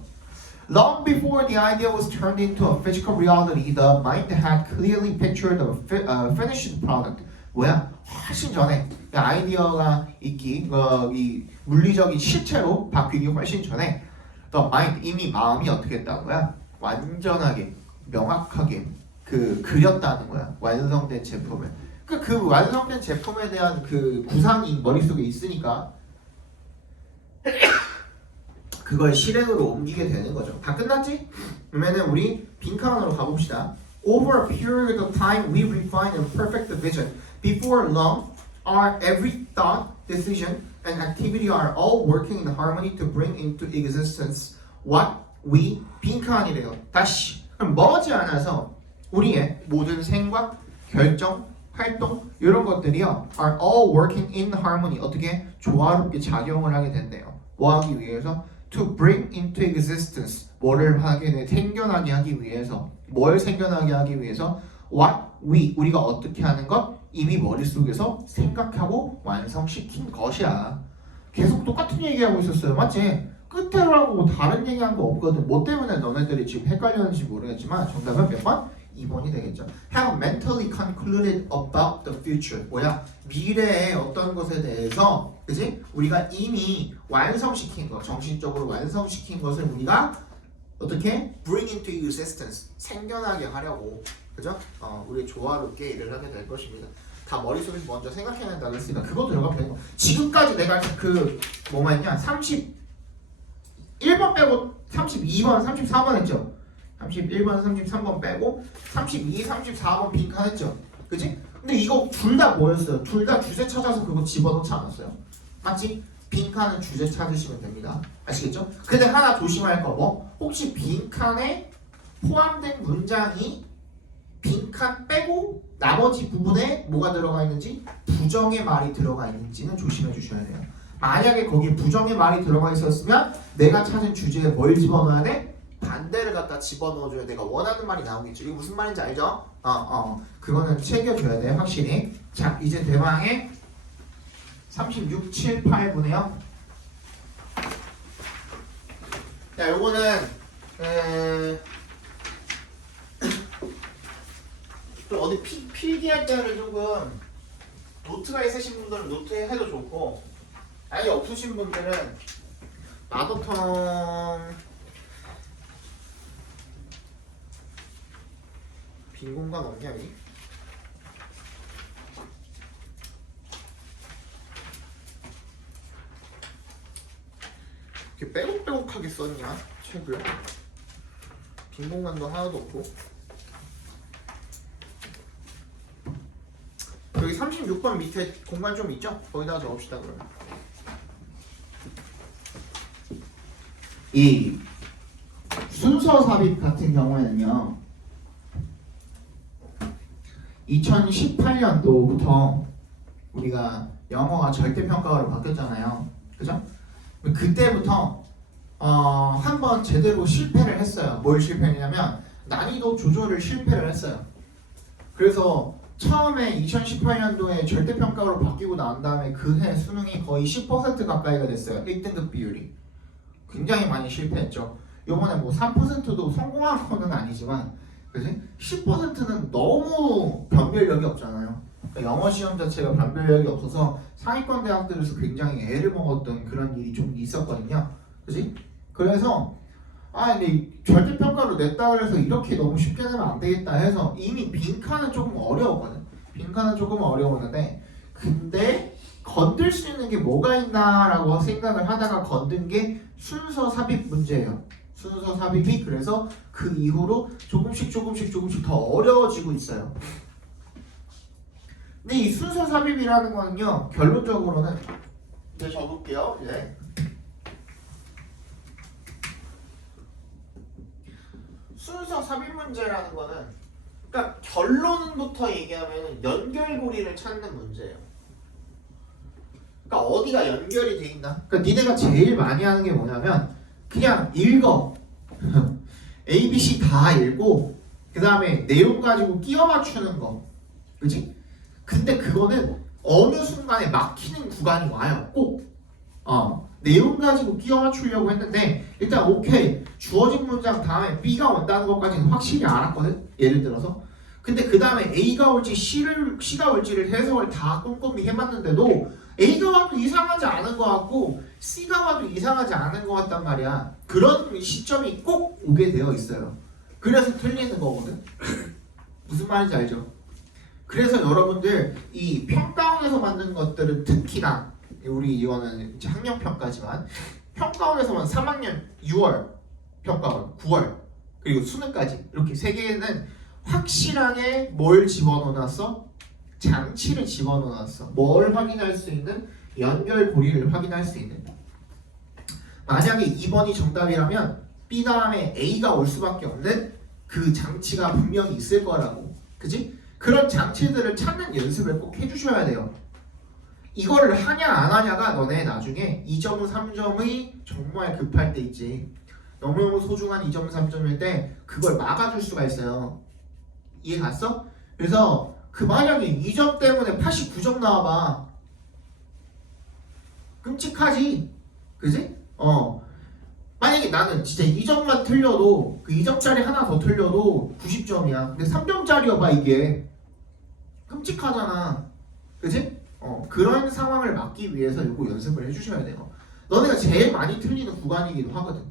Long before the idea was turned into a physical reality, the mind had clearly pictured a finished product. 뭐야? 훨씬 전에 아이디어가 있기, 이 물리적인 실체로 바뀌기 훨씬 전에 the mind, 이미 마음이 어떻게 했다는 거야? 완전하게, 명확하게 그렸다는 거야. 완성된 제품을. 그 완성된 제품에 대한 그 구상이 머릿속에 있으니까 그걸 실행으로 옮기게 되는 거죠. 다 끝났지? 그러면은 우리 빈칸으로 가봅시다. Over a period of time, we refine and perfect the vision. Before long, our every thought, decision, and activity are all working in harmony to bring into existence what we 빈칸이래요. 다시. 그럼 머지않아서 우리의 모든 생각, 결정, 활동 이런 것들이요 are all working in harmony. 어떻게 조화롭게 작용을 하게 된대요. 뭐 하기 위해서? To bring into existence. 뭐를 하게 돼? 생겨나게 하기 위해서. 뭘 생겨나게 하기 위해서? What 우리가 어떻게 하는 것? 이미 머릿속에서 생각하고 완성시킨 것이야. 계속 똑같은 얘기하고 있었어요. 맞지? 끝으로 하고 다른 얘기한 거 없거든. 뭐 때문에 너네들이 지금 헷갈렸는지 모르겠지만 정답은 몇 번? 2번이 되겠죠. Have mentally concluded about the future. 뭐야? 미래의 어떤 것에 대해서, 그지? 우리가 이미 완성시킨 것, 정신적으로 완성시킨 것을 우리가 어떻게? Bring into existence. 생겨나게 하려고, 그죠? 우리 조화롭게 일을 하게 될 것입니다. 다 머릿속에서 먼저 생각해낸다고 했으니까 그거 들어가면 되는 거. 지금까지 내가 뭐만 했냐? 31번 빼고 32번, 34번 했죠? 31번, 33번 빼고 32, 34번 빈칸 했죠? 그치? 근데 이거 둘 다 뭐였어요? 둘 다 주제 찾아서 그거 집어넣지 않았어요? 맞지? 빈칸은 주제 찾으시면 됩니다. 아시겠죠? 근데 하나 조심할 거 뭐? 혹시 빈칸에 포함된 문장이 빈칸 빼고 나머지 부분에 뭐가 들어가 있는지 부정의 말이 들어가 있는지는 조심해 주셔야 돼요. 만약에 거기에 부정의 말이 들어가 있었으면 내가 찾은 주제에 뭘 집어넣어야 돼? 반대를 갖다 집어넣어줘야 내가 원하는 말이 나오겠죠. 이게 무슨 말인지 알죠? 그거는 챙겨줘야 돼요, 확실히. 자, 이제 대망의 36, 7, 8분에요. 자, 요거는 좀 어디 필기할 때를 조금 노트가 있으신 분들은 노트에 해도 좋고 아예 없으신 분들은 마더텅 빈 공간 없냐 여기? 이렇게 빼곡빼곡하게 썼냐 책을? 빈 공간도 하나도 없고 여기 36번 밑에 공간 좀 있죠? 거기다가 적읍시다 그러면. 이 순서 삽입 같은 경우에는요 2018년도부터 우리가 영어가 절대평가로 바뀌었잖아요. 그죠? 그때부터 한번 제대로 실패를 했어요. 뭘 실패했냐면 난이도 조절을 실패를 했어요. 그래서 처음에 2018년도에 절대평가로 바뀌고 난 다음에 그 해 수능이 거의 10% 가까이가 됐어요. 1등급 비율이. 굉장히 많이 실패했죠. 요번에 뭐 3%도 성공한 거는 아니지만 그지? 10%는 너무 변별력이 없잖아요. 그러니까 영어 시험 자체가 변별력이 없어서 상위권 대학들에서 굉장히 애를 먹었던 그런 일이 좀 있었거든요. 그지? 그래서 근데 절대평가로 냈다 그래서 이렇게 너무 쉽게 내면 안 되겠다 해서 이미 빈칸은 조금 어려웠거든. 빈칸은 조금 어려웠는데 근데 건들 수 있는 게 뭐가 있나라고 생각을 하다가 건든 게 순서 삽입 문제예요. 순서 삽입이 그래서 그 이후로 조금씩 더 어려워지고 있어요. 근데 이 순서 삽입이라는 거는요 결론적으로는 이제 적을게요. 예. 순서 삽입 문제라는 거는 그러니까 결론부터 얘기하면 연결고리를 찾는 문제예요. 그러니까 어디가 연결이 돼 있나? 그러니까 니네가 제일 많이 하는 게 뭐냐면 그냥 읽어. A, B, C 다 읽고 그 다음에 내용 가지고 끼워 맞추는 거. 그치? 근데 그거는 어느 순간에 막히는 구간이 와요. 꼭. 내용 가지고 끼워 맞추려고 했는데 일단 오케이. 주어진 문장 다음에 B가 온다는 것까지는 확실히 알았거든. 예를 들어서. 근데 그 다음에 A가 올지 C가 올지를 해석을 다 꼼꼼히 해봤는데도 A가 와도 이상하지 않은 것 같고 C가 와도 이상하지 않은 것 같단 말이야. 그런 시점이 꼭 오게 되어 있어요. 그래서 틀리는 거거든. 무슨 말인지 알죠? 그래서 여러분들 이 평가원에서 만든 것들은 특히나 우리 이거는 이제 학년평가지만 평가원에서만 3학년 6월 평가원 9월 그리고 수능까지 이렇게 세 개는 확실하게 뭘 집어넣어놨어? 장치를 집어넣어놨어. 뭘 확인할 수 있는? 연결고리를 확인할 수 있는. 만약에 2번이 정답이라면 B 다음에 A가 올 수밖에 없는 그 장치가 분명히 있을 거라고. 그지? 그런 장치들을 찾는 연습을 꼭 해주셔야 돼요. 이거를 하냐 안 하냐가 너네 나중에 2점 3점의 정말 급할 때 있지. 너무너무 소중한 2점 3점일 때 그걸 막아줄 수가 있어요. 이해 갔어? 그래서 그 만약에 2점 때문에 89점 나와봐. 끔찍하지? 그지? 만약에 나는 진짜 2점만 틀려도 그 2점짜리 하나 더 틀려도 90점이야. 근데 3점짜리여봐 이게. 끔찍하잖아. 그지? 그런 상황을 막기 위해서 이거 연습을 해주셔야 돼요. 너네가 제일 많이 틀리는 구간이기도 하거든.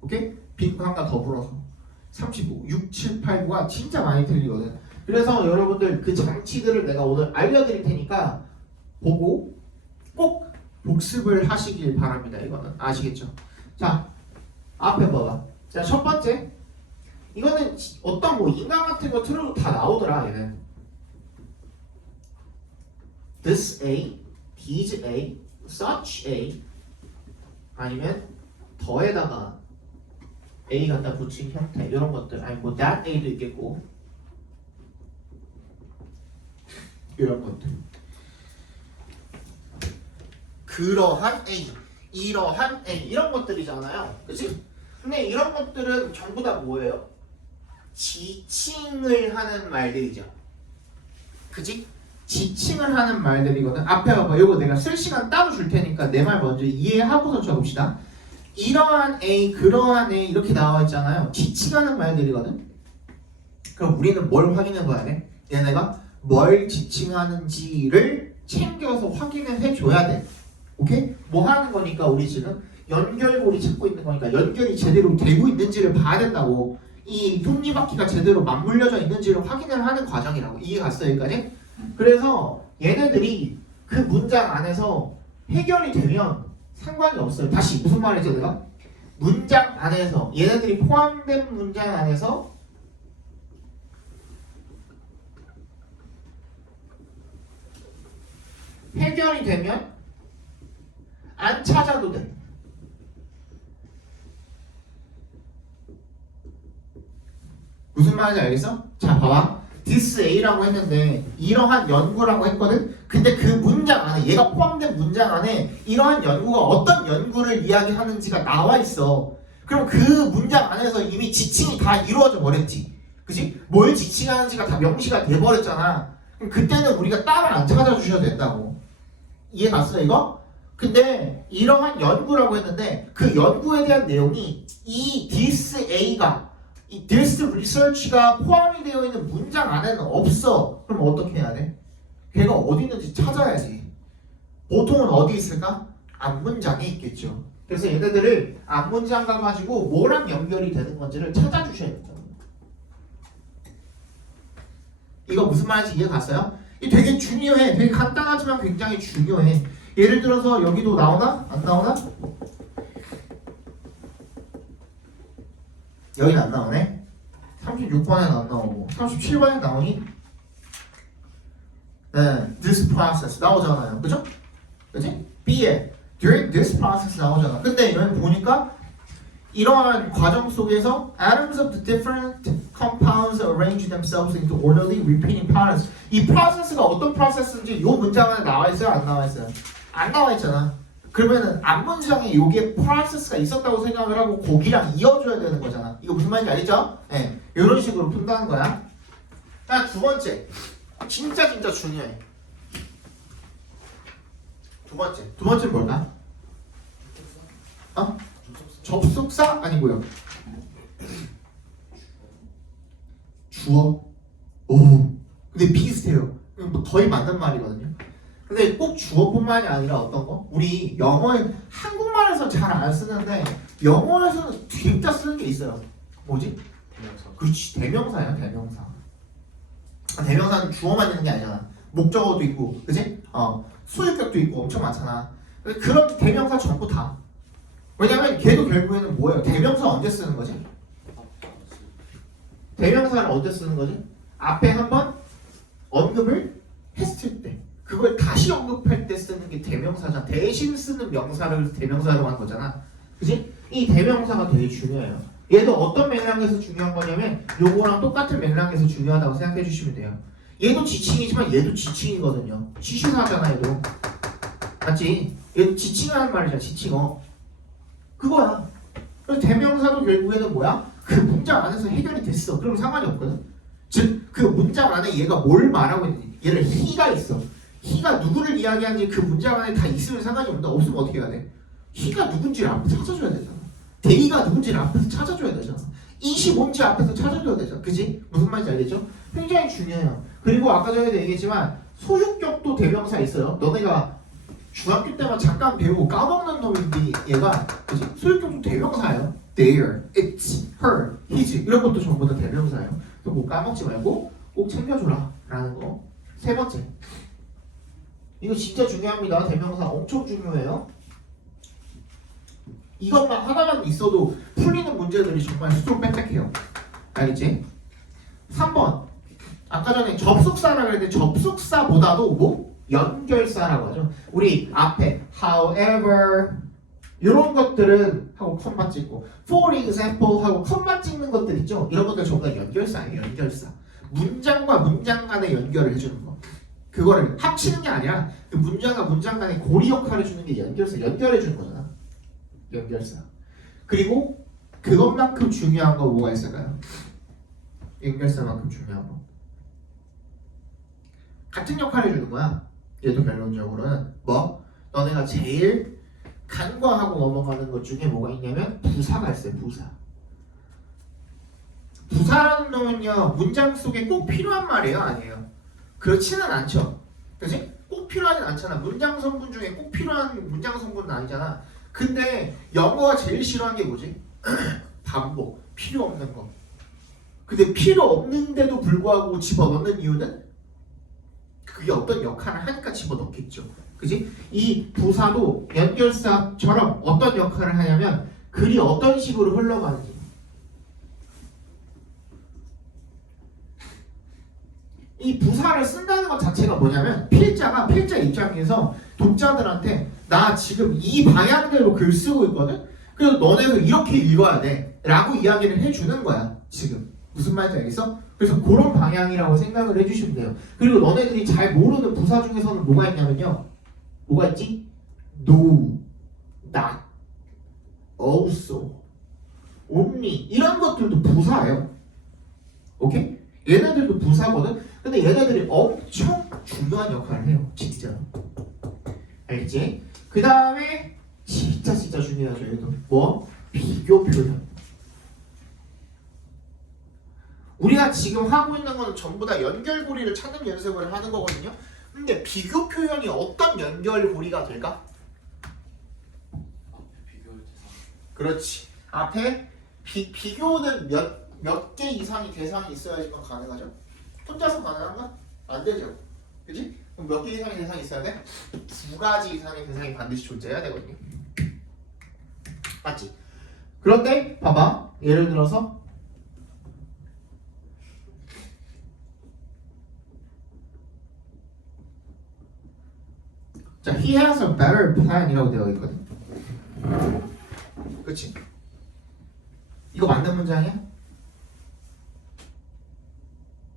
오케이? 빈 구간과 더불어서 35, 6, 7, 8, 9가 진짜 많이 틀리거든. 그래서 여러분들 그 장치들을 내가 오늘 알려드릴 테니까 보고 꼭 복습을 하시길 바랍니다. 이거는 아시겠죠? 자, 앞에 봐봐. 자, 첫 번째 이거는 어떤 뭐 인강 같은 거 틀어도 다 나오더라 얘는. This A, these A, such A 아니면 더에다가 A 갖다 붙인 형태 이런 것들 아니 뭐 that A도 있겠고 이런 것들 그러한 A, 이러한 A 이런 것들이잖아요. 그치? 근데 이런 것들은 전부 다 뭐예요? 지칭을 하는 말들이죠. 그치? 지칭을 하는 말들이거든. 앞에 봐봐. 이거 내가 쓸 시간 따로 줄 테니까 내 말 먼저 이해하고서 적읍시다. 이러한 A, 그러한 A 이렇게 나와 있잖아요. 지칭하는 말들이거든. 그럼 우리는 뭘 확인해 봐야 돼? 얘네가 뭘 지칭하는지를 챙겨서 확인을 해줘야 돼. 오케이? 뭐 하는 거니까 우리 지금 연결고리 찾고 있는 거니까 연결이 제대로 되고 있는지를 봐야 된다고. 이 톱니바퀴가 제대로 맞물려져 있는지를 확인을 하는 과정이라고. 이해 갔어요 여기까지? 그래서 얘네들이 그 문장 안에서 해결이 되면 상관이 없어요. 다시 무슨 말이지 내가? 문장 안에서 얘네들이 포함된 문장 안에서 해결이 되면 안 찾아도 돼. 무슨 말인지 알겠어? 자 봐봐. this A라고 했는데 이러한 연구라고 했거든? 근데 그 문장 안에 얘가 포함된 문장 안에 이러한 연구가 어떤 연구를 이야기하는지가 나와 있어. 그럼 그 문장 안에서 이미 지칭이 다 이루어져 버렸지. 그치? 뭘 지칭하는지가 다 명시가 돼버렸잖아. 그럼 그때는 우리가 따로 안 찾아주셔도 된다고. 이해 갔어 이거? 근데 이러한 연구라고 했는데 그 연구에 대한 내용이 이 this A가 이 this research가 포함이 되어 있는 문장 안에는 없어. 그럼 어떻게 해야 돼? 걔가 어디 있는지 찾아야지. 보통은 어디 있을까? 앞문장에 있겠죠. 그래서 얘네들을 앞문장 가가지고 뭐랑 연결이 되는 건지를 찾아주셔야 된다. 이거 무슨 말인지 이해 갔어요? 이게 되게 중요해. 되게 간단하지만 굉장히 중요해. 예를 들어서 여기도 나오나? 안 나오나? 여기는 안 나오네. 36번에는 안 나오고 37번에 나오니? 네, this process 나오잖아요. 그죠? 그치? B에 during this process 나오잖아. 근데 여기 보니까 이러한 과정 속에서 atoms of the different compounds arrange themselves into orderly repeating patterns. 이 프로세스가 어떤 프로세스인지 이 문장 안에 나와 있어요? 안 나와 있어요? 안 나와 있잖아. 그러면은 앞문장에 요게 프로세스가 있었다고 생각을 하고 거기랑 이어줘야 되는 거잖아. 이거 무슨 말인지 알겠죠? 네, 이런 식으로 푼다는 거야. 자, 두 번째. 진짜 중요해. 두 번째는 뭘까? 어? 접속사 아니고요. 주어. 오. 근데 비슷해요. 뭐 거의 맞는 말이거든요. 근데 꼭 주어뿐만이 아니라 어떤 거? 우리 영어에 한국말에서 잘 안 쓰는데 영어에서는 뒤에다 쓰는 게 있어요. 뭐지? 대명사. 그렇지. 대명사야, 대명사. 대명사는 주어만 있는 게 아니잖아. 목적어도 있고, 그지? 소유격도 있고 엄청 많잖아. 그런 대명사 전부 다. 왜냐면 걔도 결국에는 뭐예요? 대명사 언제 쓰는 거지? 대명사를 언제 쓰는 거지? 앞에 한번 언급을 했을 때. 그걸 다시 언급할 때 쓰는 게 대명사잖아. 대신 쓰는 명사를 대명사로 한 거잖아. 그지? 이 대명사가 되게 중요해요. 얘도 어떤 맥락에서 중요한 거냐면 요거랑 똑같은 맥락에서 중요하다고 생각해 주시면 돼요. 얘도 지칭이지만 얘도 지칭이거든요. 시시사잖아 얘도. 맞지? 얘도 지칭하는 말이잖아. 지칭어. 그거야. 그래서 대명사도 결국에는 뭐야? 그 문장 안에서 해결이 됐어. 그럼 상관이 없거든. 즉 그 문장 안에 얘가 뭘 말하고 있는지. 얘를 he가 있어. he가 누구를 이야기하는지 그 문장 안에 다 있으면 상관이 없는데 없으면 어떻게 해야 돼? he가 누군지를 앞에서 찾아줘야 되잖아. they가 누군지를 앞에서 찾아줘야 되잖아. it이 뭔지 앞에서 찾아줘야 되잖아. 그지? 무슨 말인지 알겠죠? 굉장히 중요해요. 그리고 아까 전에도 얘기했지만 소유격도 대명사 있어요. 너네가 중학교 때만 잠깐 배우고 까먹는 놈인데 얘가 그지? 소유격도 대명사예요. their, its, her, his 이런 것도 전부 다 대명사예요. 그래서 뭐 까먹지 말고 꼭 챙겨줘라 라는 거. 세 번째, 이거 진짜 중요합니다. 대명사 엄청 중요해요. 이것만 하나만 있어도 풀리는 문제들이 정말 수두룩 빽빽해요. 알겠지? 3번, 아까 전에 접속사라고 했는데 접속사보다도 뭐? 연결사라고 하죠. 우리 앞에 however 이런 것들은 하고 컴마 찍고 for example 하고 컴마 찍는 것들 있죠. 이런 것들 전부 다 연결사예요. 연결사. 문장과 문장 간의 연결을 해주는 거. 그거를 합치는 게 아니라 그 문장과 문장 간의 고리 역할을 주는 게 연결사. 연결해 주는 거잖아. 연결사. 그리고 그것만큼 중요한 거 뭐가 있을까요? 연결사만큼 중요한 거. 같은 역할을 해주는 거야. 얘도 결론적으로는 뭐? 너네가 제일 간과하고 넘어가는 것 중에 뭐가 있냐면 부사가 있어요. 부사. 부사라는 놈은요 문장 속에 꼭 필요한 말이에요? 아니에요? 그렇지는 않죠. 그치? 꼭 필요하진 않잖아. 문장 성분 중에 꼭 필요한 문장 성분은 아니잖아. 근데 영어가 제일 싫어하는 게 뭐지? 반복. 필요 없는 거. 근데 필요 없는데도 불구하고 집어넣는 이유는 그게 어떤 역할을 하니까 집어넣겠죠. 그지? 이 부사도 연결사처럼 어떤 역할을 하냐면 글이 어떤 식으로 흘러가는지. 이 부사를 쓴다는 것 자체가 뭐냐면 필자 입장에서 독자들한테 나 지금 이 방향대로 글 쓰고 있거든? 그래서 너네도 이렇게 읽어야 돼 라고 이야기를 해주는 거야. 지금 무슨 말인지 알겠어? 그래서 그런 방향이라고 생각을 해주시면 돼요. 그리고 너네들이 잘 모르는 부사 중에서는 뭐가 있냐면요. 뭐가 있지? No, not, also, only 이런 것들도 부사예요. 오케이? 얘네들도 부사거든? 근데 얘네들이 엄청 중요한 역할을 해요. 진짜로. 알겠지? 그 다음에 진짜 중요하죠. 얘도 뭐? 비교 표현. 우리가 지금 하고 있는 거는 전부 다 연결고리를 찾는 연습을 하는 거거든요. 근데 비교 표현이 어떤 연결고리가 될까? 비교할 대상. 그렇지. 앞에 비교는 몇 개 이상의 대상이 있어야지만 가능하죠. 혼자서 가능한가? 안 되죠. 그지? 그럼 몇 개 이상의 대상이 있어야 돼? 2가지 이상의 대상이 반드시 존재해야 되거든요. 맞지? 그런데 봐봐. 예를 들어서 자, he has a better plan이라고 되어 있거든. 그치? 이거 맞는 문장이야?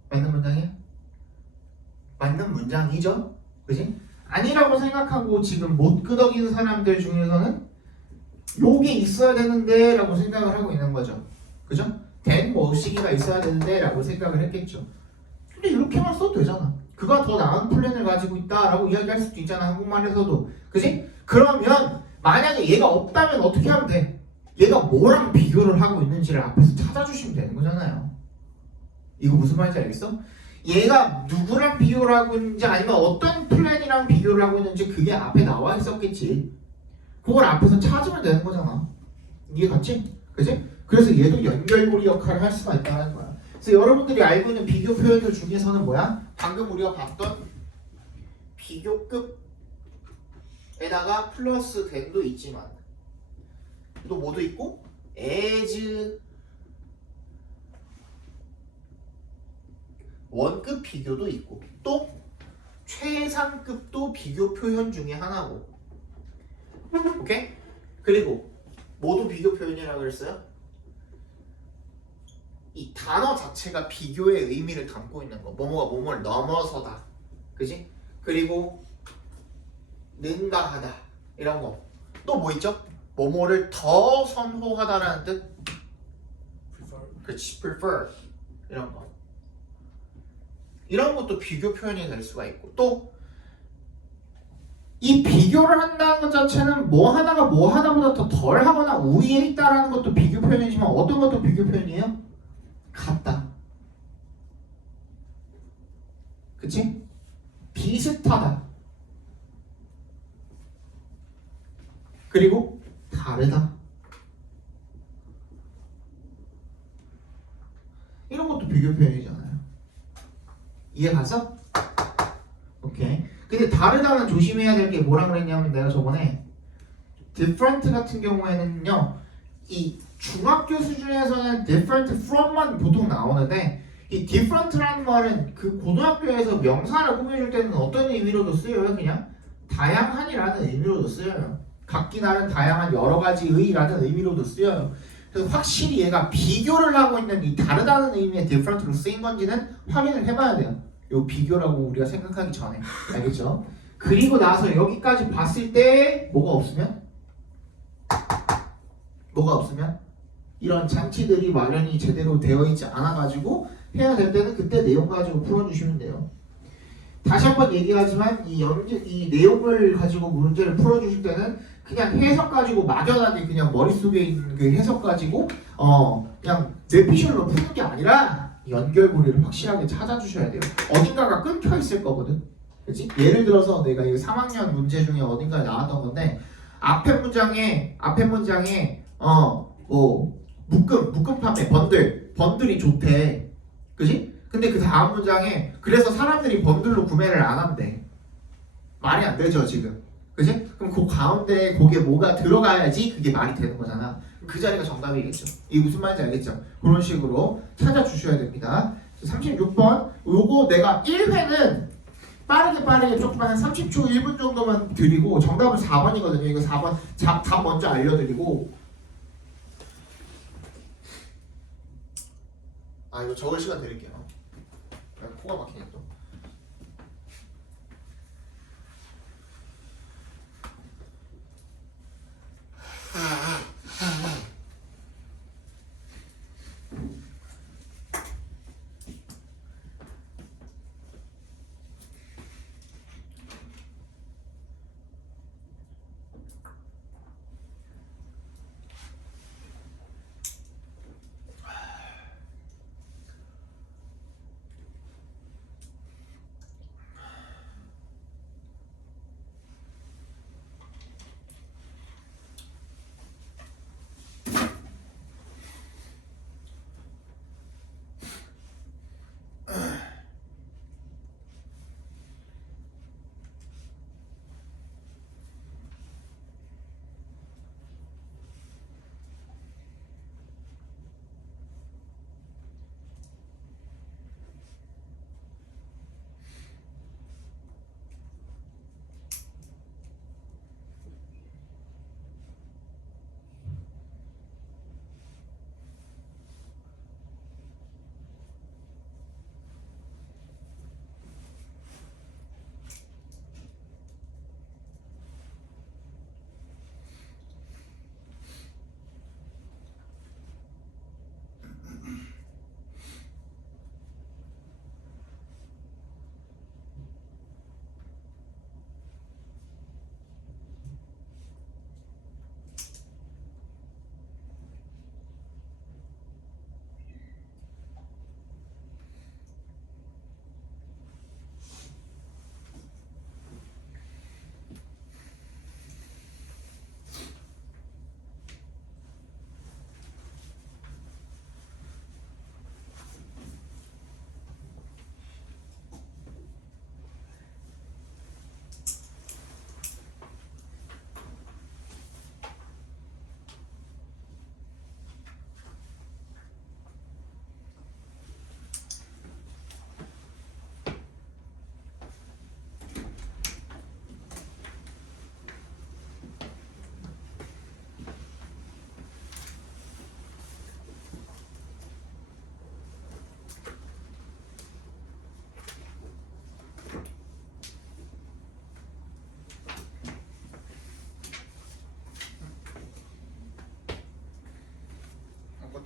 맞는 문장이야? 맞는 문장이죠? 그치? 아니라고 생각하고 지금 못 끄덕이는 사람들 중에서는 요게 있어야 되는데 라고 생각을 하고 있는 거죠. 그죠? then 뭐시기가 있어야 되는데 라고 생각을 했겠죠. 근데 이렇게만 써도 되잖아. 그가 더 나은 플랜을 가지고 있다라고 이야기할 수도 있잖아. 한국말에서도. 그지? 그러면 만약에 얘가 없다면 어떻게 하면 돼? 얘가 뭐랑 비교를 하고 있는지를 앞에서 찾아주시면 되는 거잖아요. 이거 무슨 말인지 알겠어? 얘가 누구랑 비교를 하고 있는지 아니면 어떤 플랜이랑 비교를 하고 있는지 그게 앞에 나와 있었겠지. 그걸 앞에서 찾으면 되는 거잖아. 이해 갔지? 그지? 그래서 얘도 연결고리 역할을 할 수가 있다는 거야. 그래서 여러분들이 알고 있는 비교 표현들 중에서는 뭐야? 방금 우리가 봤던 비교급에다가 플러스 then도 있지만 또 뭐도 있고 as 원급 비교도 있고 또 최상급도 비교 표현 중에 하나고. 오케이? 그리고 모두 비교 표현이라고 그랬어요? 이 단어 자체가 비교의 의미를 담고 있는 거. 뭐뭐가 뭐뭐를 넘어서다. 그지? 그리고 능가하다. 이런 거. 또 뭐 있죠? 뭐뭐를 더 선호하다라는 뜻? 그렇지. prefer. 이런 거. 이런 것도 비교 표현이 될 수가 있고 또 이 비교를 한다는 것 자체는 뭐 하나가 뭐 하나보다 더 덜하거나 우위에 있다라는 것도 비교 표현이지만 어떤 것도 비교 표현이에요? 같다. 그치? 비슷하다. 그리고 다르다. 이런 것도 비교 표현이잖아요. 이해 갔어? 오케이. 근데 다르다는 조심해야 될 게 뭐라 그랬냐면 내가 저번에 different 같은 경우에는요 이 중학교 수준에서는 different from만 보통 나오는데 이 different라는 말은 그 고등학교에서 명사를 꾸며줄 때는 어떤 의미로도 쓰여요? 그냥 다양한이라는 의미로도 쓰여요. 각기 다른 다양한 여러 가지의라는 의미로도 쓰여요. 그래서 확실히 얘가 비교를 하고 있는 이 다르다는 의미의 different로 쓰인 건지는 확인을 해봐야 돼요. 요 비교라고 우리가 생각하기 전에. 알겠죠? 그리고 나서 여기까지 봤을 때 뭐가 없으면? 뭐가 없으면? 이런 장치들이 마련이 제대로 되어 있지 않아가지고 해야 될 때는 그때 내용 가지고 풀어주시면 돼요. 다시 한번 얘기하지만 이 내용을 가지고 문제를 풀어주실 때는 그냥 해석 가지고 막연하게 그냥 머릿속에 있는 그 해석 가지고 그냥 뇌피셜로 푸는 게 아니라 연결고리를 확실하게 찾아주셔야 돼요. 어딘가가 끊겨 있을 거거든. 그치? 예를 들어서 내가 이거 3학년 문제 중에 어딘가에 나왔던 건데 앞에 문장에 뭐 묶음 판매 번들이 좋대. 그지? 근데 그 다음 문장에 그래서 사람들이 번들로 구매를 안 한대. 말이 안 되죠 지금. 그지? 그럼 그 가운데 거기에 뭐가 들어가야지 그게 말이 되는 거잖아. 그 자리가 정답이겠죠. 이게 무슨 말인지 알겠죠? 그런 식으로 찾아주셔야 됩니다. 36번 요거 내가 1회는 빠르게 조금 한 30초 1분 정도만 드리고 정답은 4번이거든요. 이거 4번 답 먼저 알려드리고 이거 적을 시간 드릴게요. 코가 막히네 또.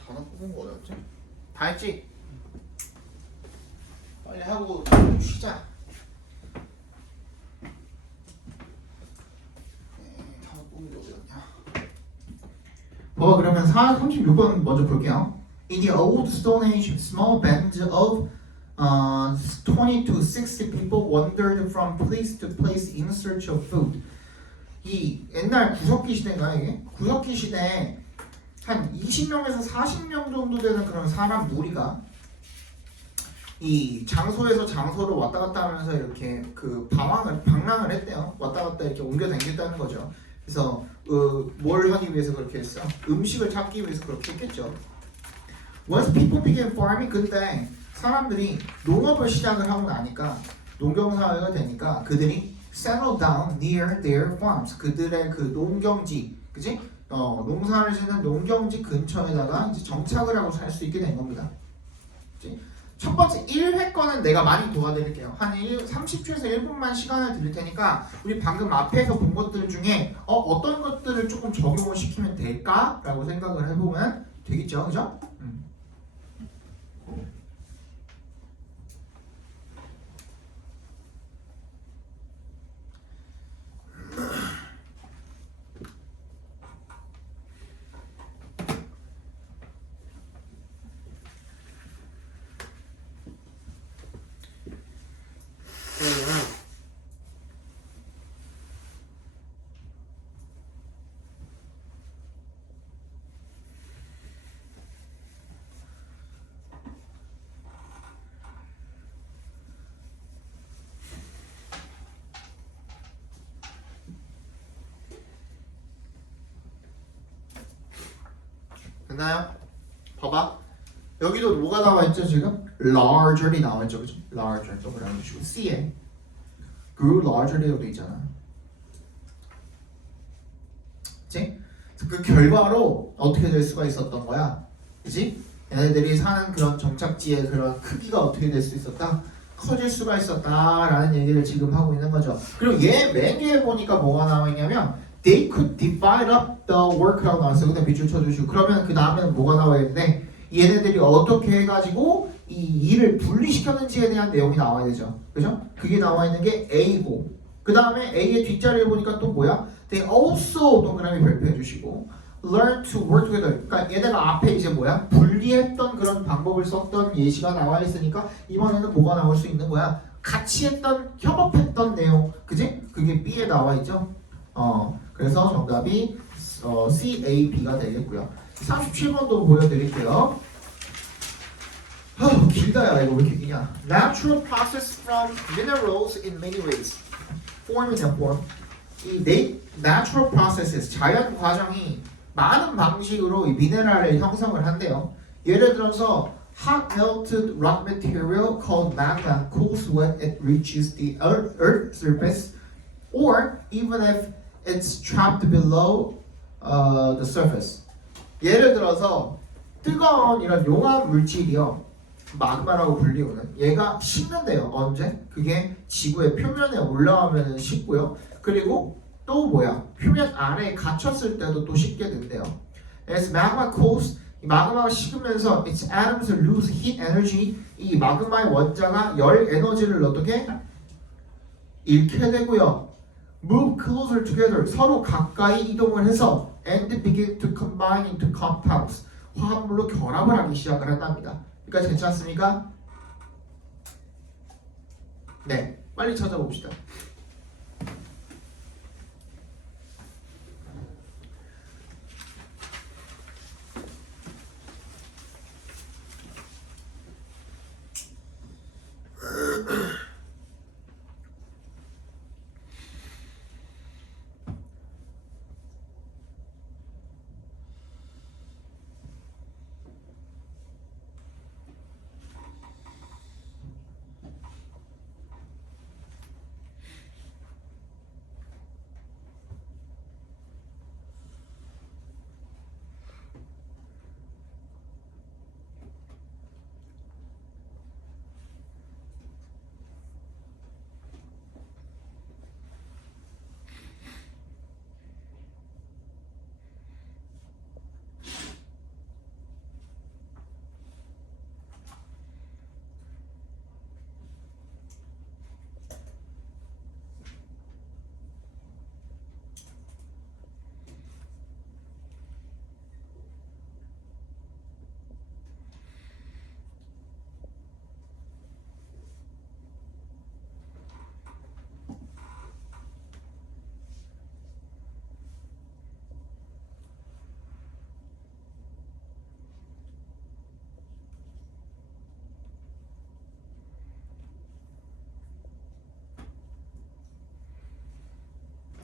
단어 뽑은 거 어디였지? 다 했지? 빨리 하고 좀 쉬자. 단어 뽑은 게 어디였냐? 그러면 36번 먼저 볼게요. In the old Stone Age, small bands of 20 to 60 people wandered from place to place in search of food. 이 옛날 구석기 시대인가 이게? 구석기 시대에 한 20명에서 40명 정도 되는 그런 사람 무리가 이 장소에서 장소로 왔다 갔다 하면서 이렇게 그 방랑을 했대요. 왔다 갔다 이렇게 옮겨 다녔다는 거죠. 그래서 뭘 하기 위해서 그렇게 했어? 음식을 찾기 위해서 그렇게 했겠죠. Once people began farming, 근데 사람들이 농업을 시작을 하고 나니까 농경사회가 되니까 그들이 settle down near their farms. 그들의 그 농경지, 그지? 농사를 짓는 농경지 근처에다가 이제 정착을 하고 살 수 있게 된 겁니다. 그치? 첫 번째 1회 거는 내가 많이 도와드릴게요. 한 30초에서 1분만 시간을 드릴 테니까 우리 방금 앞에서 본 것들 중에 어떤 것들을 조금 적용을 시키면 될까? 라고 생각을 해보면 되겠죠. 그죠? 됐나요? 봐봐. 여기도 뭐가 나와 있죠 지금? larger이 나와 있죠, 그죠? larger 더블 알려주시고 C에 grew larger이라고 돼 있잖아. 그치? 그 결과로 어떻게 될 수가 있었던 거야? 그치? 얘네들이 사는 그런 정착지의 그런 크기가 어떻게 될 수 있었다? 커질 수가 있었다라는 얘기를 지금 하고 있는 거죠. 그리고 얘 맨 뒤에 보니까 뭐가 나와 있냐면 they could divide up the work라고 나왔어요. 근데 밑줄 쳐주시고 그러면 그 다음에는 뭐가 나와 있는데 얘네들이 어떻게 해가지고 이 일을 분리시켰는지에 대한 내용이 나와야 되죠. 그죠? 그게 나와 있는 게 A고 그 다음에 A의 뒷자리를 보니까 또 뭐야? They also 동그라미 별표해 주시고 learn to work together. 그러니까 얘네가 앞에 이제 뭐야? 분리했던 그런 방법을 썼던 예시가 나와 있으니까 이번에는 뭐가 나올 수 있는 거야? 같이 했던 협업했던 내용, 그지? 그게 B에 나와 있죠. 그래서 정답이 CAB가 되겠고요. 37번도 보여드릴게요. 길다야 이거 왜 이렇게 기냐? Natural process from minerals in many ways. form이냐 form. 이 natural processes 자연 과정이 많은 방식으로 이 미네랄을 형성을 한대요. 예를 들어서 hot melted rock material called magma cools when it reaches the earth surface, or even if it's trapped below the surface. 예를 들어서 뜨거운 이런 용암 물질이요, 마그마라고 불리우는 얘가 식는데요. 언제? 그게 지구의 표면에 올라오면 식고요. 그리고 또 뭐야? 표면 아래에 갇혔을 때도 또 식게 된대요. As magma cools, 이 마그마가 식으면서 its atoms lose heat energy. 이 마그마의 원자가 열 에너지를 어떻게 잃게 되고요. Move closer together, 서로 가까이 이동을 해서 and begin to combine into compounds, 화합물로 결합을 하기 시작을 한답니다. 여기까지 괜찮습니까? 네, 빨리 찾아봅시다.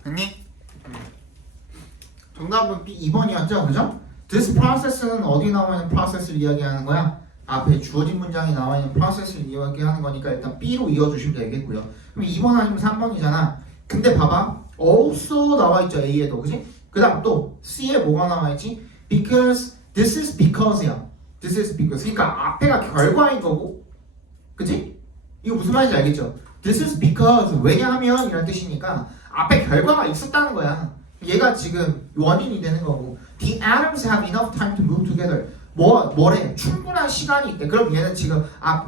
됐니? 정답은 B 2번이었죠, 그죠? This process는 어디 나와 있는 process를 이야기하는 거야? 앞에 주어진 문장이 나와 있는 process를 이야기하는 거니까 일단 B로 이어주시면 되겠고요. 그럼 2번 아니면 3번이잖아. 근데 봐봐, also 나와 있죠, A에도, 그지? 그 다음 또 C에 뭐가 나와 있지? Because this is because야. This is because. 그러니까 앞에가 결과인 거고, 그지? 이거 무슨 말인지 알겠죠? This is because 왜냐하면 이런 뜻이니까 앞에 결과가 있었다는 거야. 얘가 지금 원인이 되는 거고. The atoms have enough time to move together. 뭐래? 충분한 시간이 있대. 그럼 얘는 지금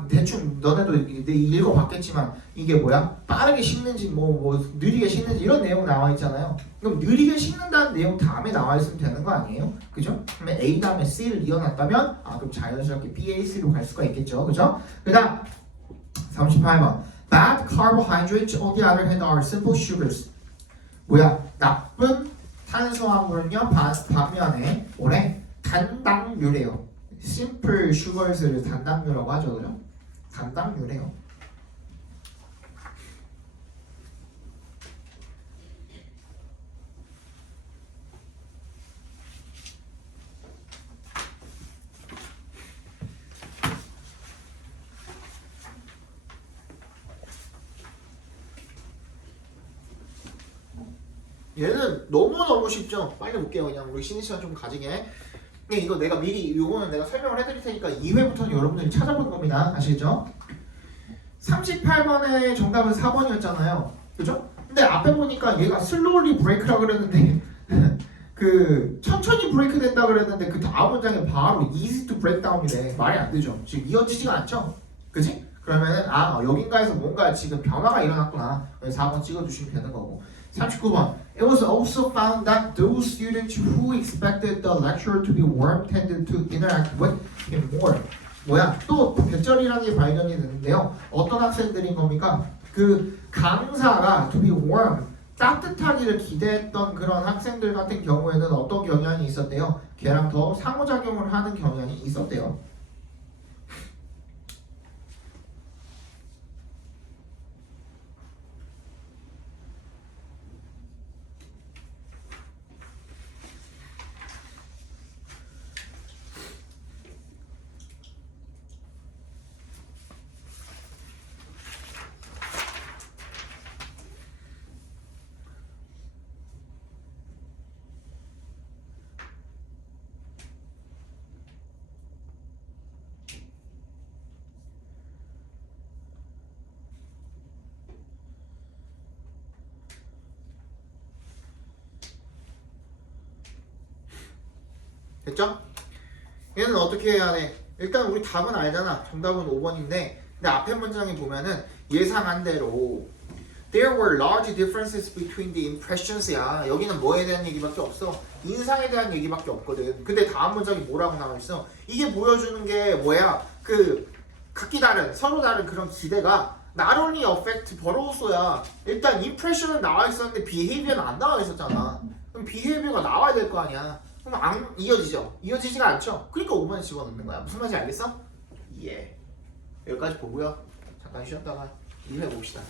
대충 너네도 읽어봤겠지만 이게 뭐야? 빠르게 식는지 뭐 느리게 식는지 이런 내용 나와 있잖아요. 그럼 느리게 식는다는 내용 다음에 나와 있으면 되는 거 아니에요? 그죠? 그러면 A 다음에 C를 이어놨다면 그럼 자연스럽게 B, A, C로 갈 수가 있겠죠. 그죠? 그다음 38번. Bad carbohydrates on the other hand are simple sugars. 뭐야? 나쁜 탄수화물은요 반면에 뭐래? 단당류래요. Simple sugars를 단당류라고 하죠, 그죠? 단당류래요. 얘는 너무너무 쉽죠. 빨리 볼게요. 그냥 우리 쉬는 시간 좀 가지게. 근데 이거 내가 미리 요거는 내가 설명을 해드릴 테니까 2회부터는 여러분들이 찾아보는 겁니다. 아시겠죠? 38번의 정답은 4번이었잖아요. 그죠? 근데 앞에 보니까 얘가 슬로우리 브레이크라고 그랬는데 그 천천히 브레이크 된다 그랬는데 그 다음 문장에 바로 easy to break down이래. 말이 안 되죠. 지금 이어지지가 않죠? 그치? 그러면은 여긴가에서 뭔가 지금 변화가 일어났구나. 4번 찍어주시면 되는 거고. 39번. It was also found that those students who expected the lecturer to be warm tended to interact with him more. 뭐야? 또 배절이라는 게 발견이 되는데요. 어떤 학생들인 겁니까? 그 강사가 to be warm, 따뜻하기를 기대했던 그런 학생들 같은 경우에는 어떤 경향이 있었대요? 걔랑 더 상호작용을 하는 경향이 있었대요. 됐죠? 얘는 어떻게 해야 돼? 일단 우리 답은 알잖아. 정답은 5번인데 근데 앞에 문장에 보면은 예상한 대로 There were large differences between the impressions야. 여기는 뭐에 대한 얘기밖에 없어. 인상에 대한 얘기밖에 없거든. 근데 다음 문장이 뭐라고 나와 있어? 이게 보여주는 게 뭐야? 그 각기 다른 서로 다른 그런 기대가 not only affect but also야. 일단 impression은 나와 있었는데 behavior는 안 나와 있었잖아. 그럼 behavior가 나와야 될 거 아니야. 그럼 안 이어지죠? 이어지지가 않죠? 그러니까 5번에 집어넣는 거야. 무슨 말인지 알겠어? 예. 여기까지 보고요. 잠깐 쉬었다가 2회 봅시다.